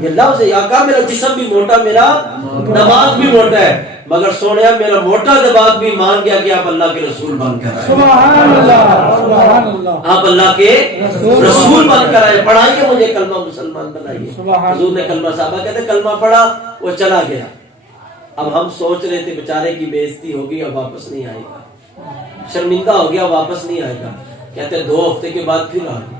یہ لفظ ہے. یا کہا میرا جسم بھی موٹا میرا دماغ بھی موٹا ہے, مگر سونیا میرا موٹا دماغ بھی مان گیا کہ آپ اللہ کے رسول بن کر آئے. سبحان اللہ سبحان اللہ, آپ اللہ کے رسول بن کر آئے. پڑھائیے مجھے کلمہ مسلمان بنائیے. حضور نے کلمہ صحابہ کہتے کلمہ پڑھا وہ چلا گیا. اب ہم سوچ رہے تھے بیچارے کی بےعزتی ہوگی اب واپس نہیں آئے گا, شرمندہ ہو گیا واپس نہیں آئے گا. کہتے 2 ہفتے کے بعد پھر آ گیا.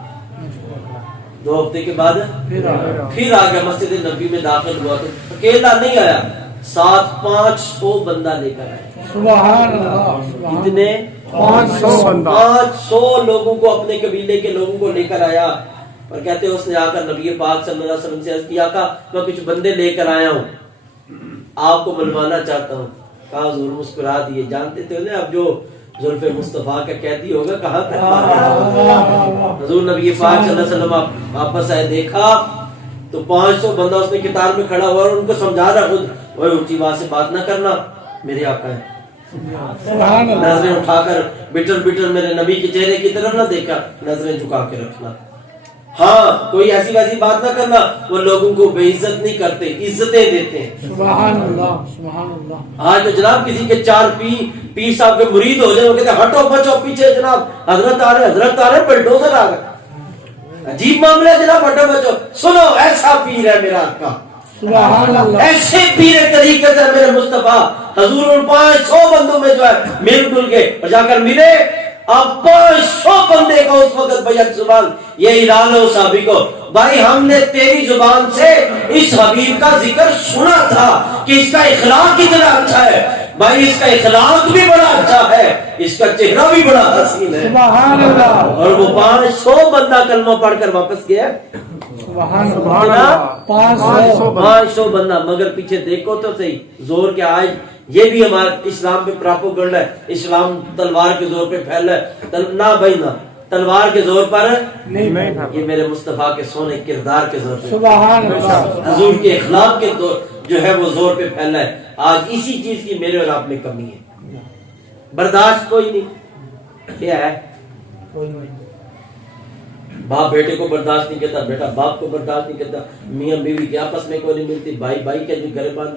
2 ہفتے کے بعد پھر آ گیا. مسجد نبی میں داخل ہوا تو اکیلا نہیں آیا, ساتھ 500 بندہ لے کر آئے. سبحان اللہ. کتنے 500 لوگوں کو, اپنے قبیلے کے لوگوں کو لے کر آیا. اور کہتے ہیں اس نے آ کر نبی پاک صلی اللہ علیہ وسلم سے عرض کیا کہ میں کچھ بندے لے کر آیا ہوں, آپ کو ملوانا چاہتا ہوں. کہا حضور مسکرا دیے, جانتے تھے انہیں اب جو زلف مصطفیٰ کا قیدی ہوگا کہاں تک مارے. حضور نبی پاک صلی اللہ علیہ وسلم واپس آئے, دیکھا تو 500 بندہ اس نے قطار میں کھڑا ہوا اور ان کو سمجھا رہا خود وہ اونچی بات سے بات نہ کرنا میرے آقا ہے. نظریں اٹھا کر بٹر بٹر میرے نبی کے چہرے کی طرف نہ دیکھا, نظریں جھکا کے رکھنا. ہاں کوئی ایسی ویسی بات نہ کرنا. وہ لوگوں کو بے عزت نہیں کرتے, عزتیں دیتے ہیں. سبحان اللہ سبحان اللہ. آج تو جناب کسی کے 4 پیر صاحب کے مرید ہو جائے, وہ کہتے ہیں ہٹو بچو پیچھے, جناب حضرت آ رہے بلڈوزر آ گئے. عجیب معاملہ ہے جناب, ہٹو بچو. سنو ایسا پیر ہے میرا آقا, سبحان اللہ. ایسے پیر طریقت ہے میرے مصطفیٰ. حضور ان 500 بندوں میں جو ہے مل جل کے اور جا کر ملے. اب 500 بندے کا اس وقت بیک زبان یہ اعلان ہے اس صحابی کو, بھائی ہم نے تیری زبان سے اس حبیب کا ذکر سنا تھا کہ اس کا اخلاق کتنا اچھا ہے. بھائی اس کا اخلاق بھی بڑا اچھا ہے, اس کا چہرہ بھی بڑا حسین ہے. سبحان اللہ. اور وہ 500 بندہ کلمہ پڑھ کر واپس گیا. سبحان اللہ. 500 بندہ. مگر پیچھے دیکھو تو صحیح, زور کے آج یہ بھی ہمارے اسلام پہ پراپوگنڈا ہے, اسلام تلوار کے زور پہ پھیل ہے. نہ بھائی نہ, تلوار کے زور پر نہیں, یہ میرے مصطفیٰ کے سونے کردار کے زور پہ, سبحان اللہ, حضور کے اخلاق کے جو ہے وہ زور پہ پھیلا ہے. آج اسی چیز کی میرے اور آپ میں کمی ہے. برداشت کوئی نہیں. کیا ہے باپ بیٹے کو برداشت نہیں کرتا, بیٹا باپ کو برداشت نہیں کرتا, میاں بیوی کے آپس میں کوئی نہیں ملتی, بھائی بھائی کے جو گریبان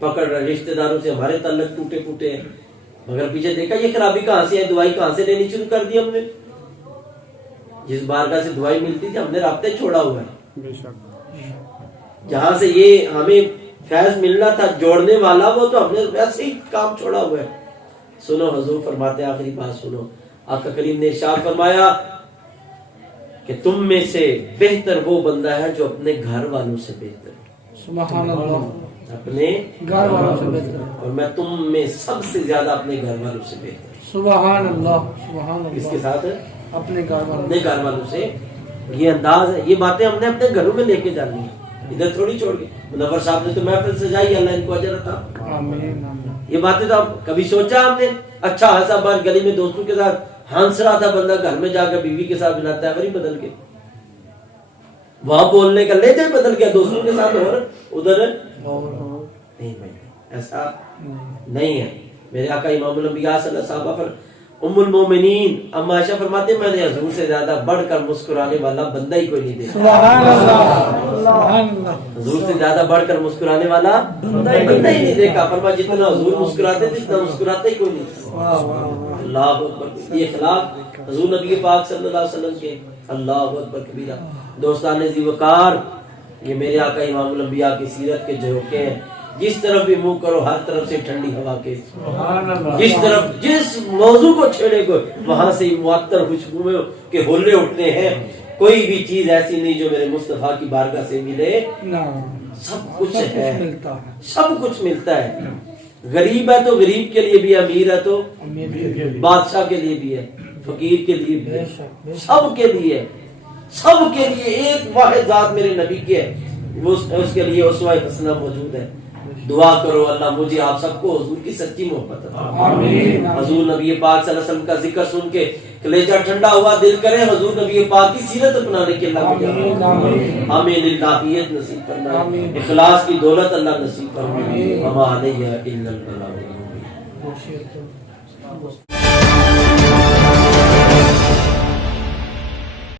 پکڑ رہا, رشتہ داروں سے ہمارے تعلق ٹوٹے پھوٹے ہیں. مگر پیچھے دیکھا یہ خرابی کہاں سے ہے, دعائی کہاں سے لینی شروع کر دی ہم نے. جس بارگاہ سے دعائی ملتی تھی ہم نے رابطے چھوڑا ہوا ہے. جہاں سے یہ ہمیں فیض ملنا تھا جوڑنے والا, وہ تو ہم نے ویسے ہی کام چھوڑا ہوا ہے. سنو حضور فرماتے ہیں, آخری بات سنو, آقا کریم نے ارشاد فرمایا کہ تم میں سے بہتر وہ بندہ ہے جو اپنے گھر والوں سے بہتر ہے. سبحان اللہ. اپنے گھر والوں سے بہتر, اور میں تم میں سب سے زیادہ اپنے گھر والوں سے بہتر. سبحان اللہ سبحان اللہ. اس کے ساتھ اپنے گھر والوں سے. یہ انداز ہے, یہ باتیں ہم نے اپنے گھروں میں لے کے جانی ہے, ادھر تھوڑی چھوڑ کے. منور صاحب نے تو محفل سجائی, اللہ ان کو اجر عطا. آمین. یہ باتیں تو کبھی سوچا ہم نے. اچھا خاصا بار گلی میں دوستوں کے ساتھ ہنس رہا تھا بندہ, گھر میں جا کر بیوی کے ساتھ بناتا ہے وہی بدل کے, وہاں بولنے کا لہجہ بدل گیا دوستوں کے ساتھ, اور ادھر نہیں بھائی ایسا نہیں ہے. میرے آقا امام الانبیاء صلی اللہ علیہ وسلم ام المومنین اما عائشہ فرماتے ہیں میں نے حضور سے زیادہ بڑھ کر مسکرانے والا بندہ ہی کوئی نہیں دیکھا. سبحان اللہ سبحان اللہ. حضور سے زیادہ بڑھ کر مسکرانے والا بندہ ہی نہیں دیکھا. فرمایا جتنا حضور مسکراتے تھے اتنا مسکراتے ہی کوئی نہیں. اللہ اکبر. یہ اخلاق حضور نبی پاک صلی اللہ علیہ وسلم کے. اللہ اکبر کبیرہ. دوستان ذی وقار, یہ میرے آقا امام الانبیاء کی سیرت کے جھروکے ہیں جس طرف بھی منہ کرو ہر طرف سے ٹھنڈی ہوا کے، سبحان اللہ، جس طرف جس موضوع کو چھیڑے گو وہاں سے معطر خوشبو کے ہولے اٹھتے ہیں. کوئی بھی چیز ایسی نہیں جو میرے مصطفیٰ کی بارگاہ سے ملے. نہ سب کچھ ہے، ملتا ہے. سب کچھ ملتا ہے. غریب ہے تو غریب کے لیے بھی، امیر ہے تو بادشاہ کے لیے بھی ہے، فقیر کے لیے بھی ہے، سب کے لیے، سب کے لیے ایک واحد ذات میرے نبی کی ہے، وہ اس کے لیے اسوہ حسنہ موجود ہے. دعا کرو اللہ مجھے آپ سب کو حضور کی سچی محبت عطا آمین. حضور نبی پاک صلی اللہ علیہ وسلم کا ذکر سن کے کلیجہ ٹھنڈا ہوا، دل کرے حضور نبی پاک کی سیرت اپنانے کے اللہ مجھے ہمیں الہیت نصیب فرمائے، اخلاص کی دولت اللہ نصیب فرمائے. وما علیہ الا البلاغ المبین.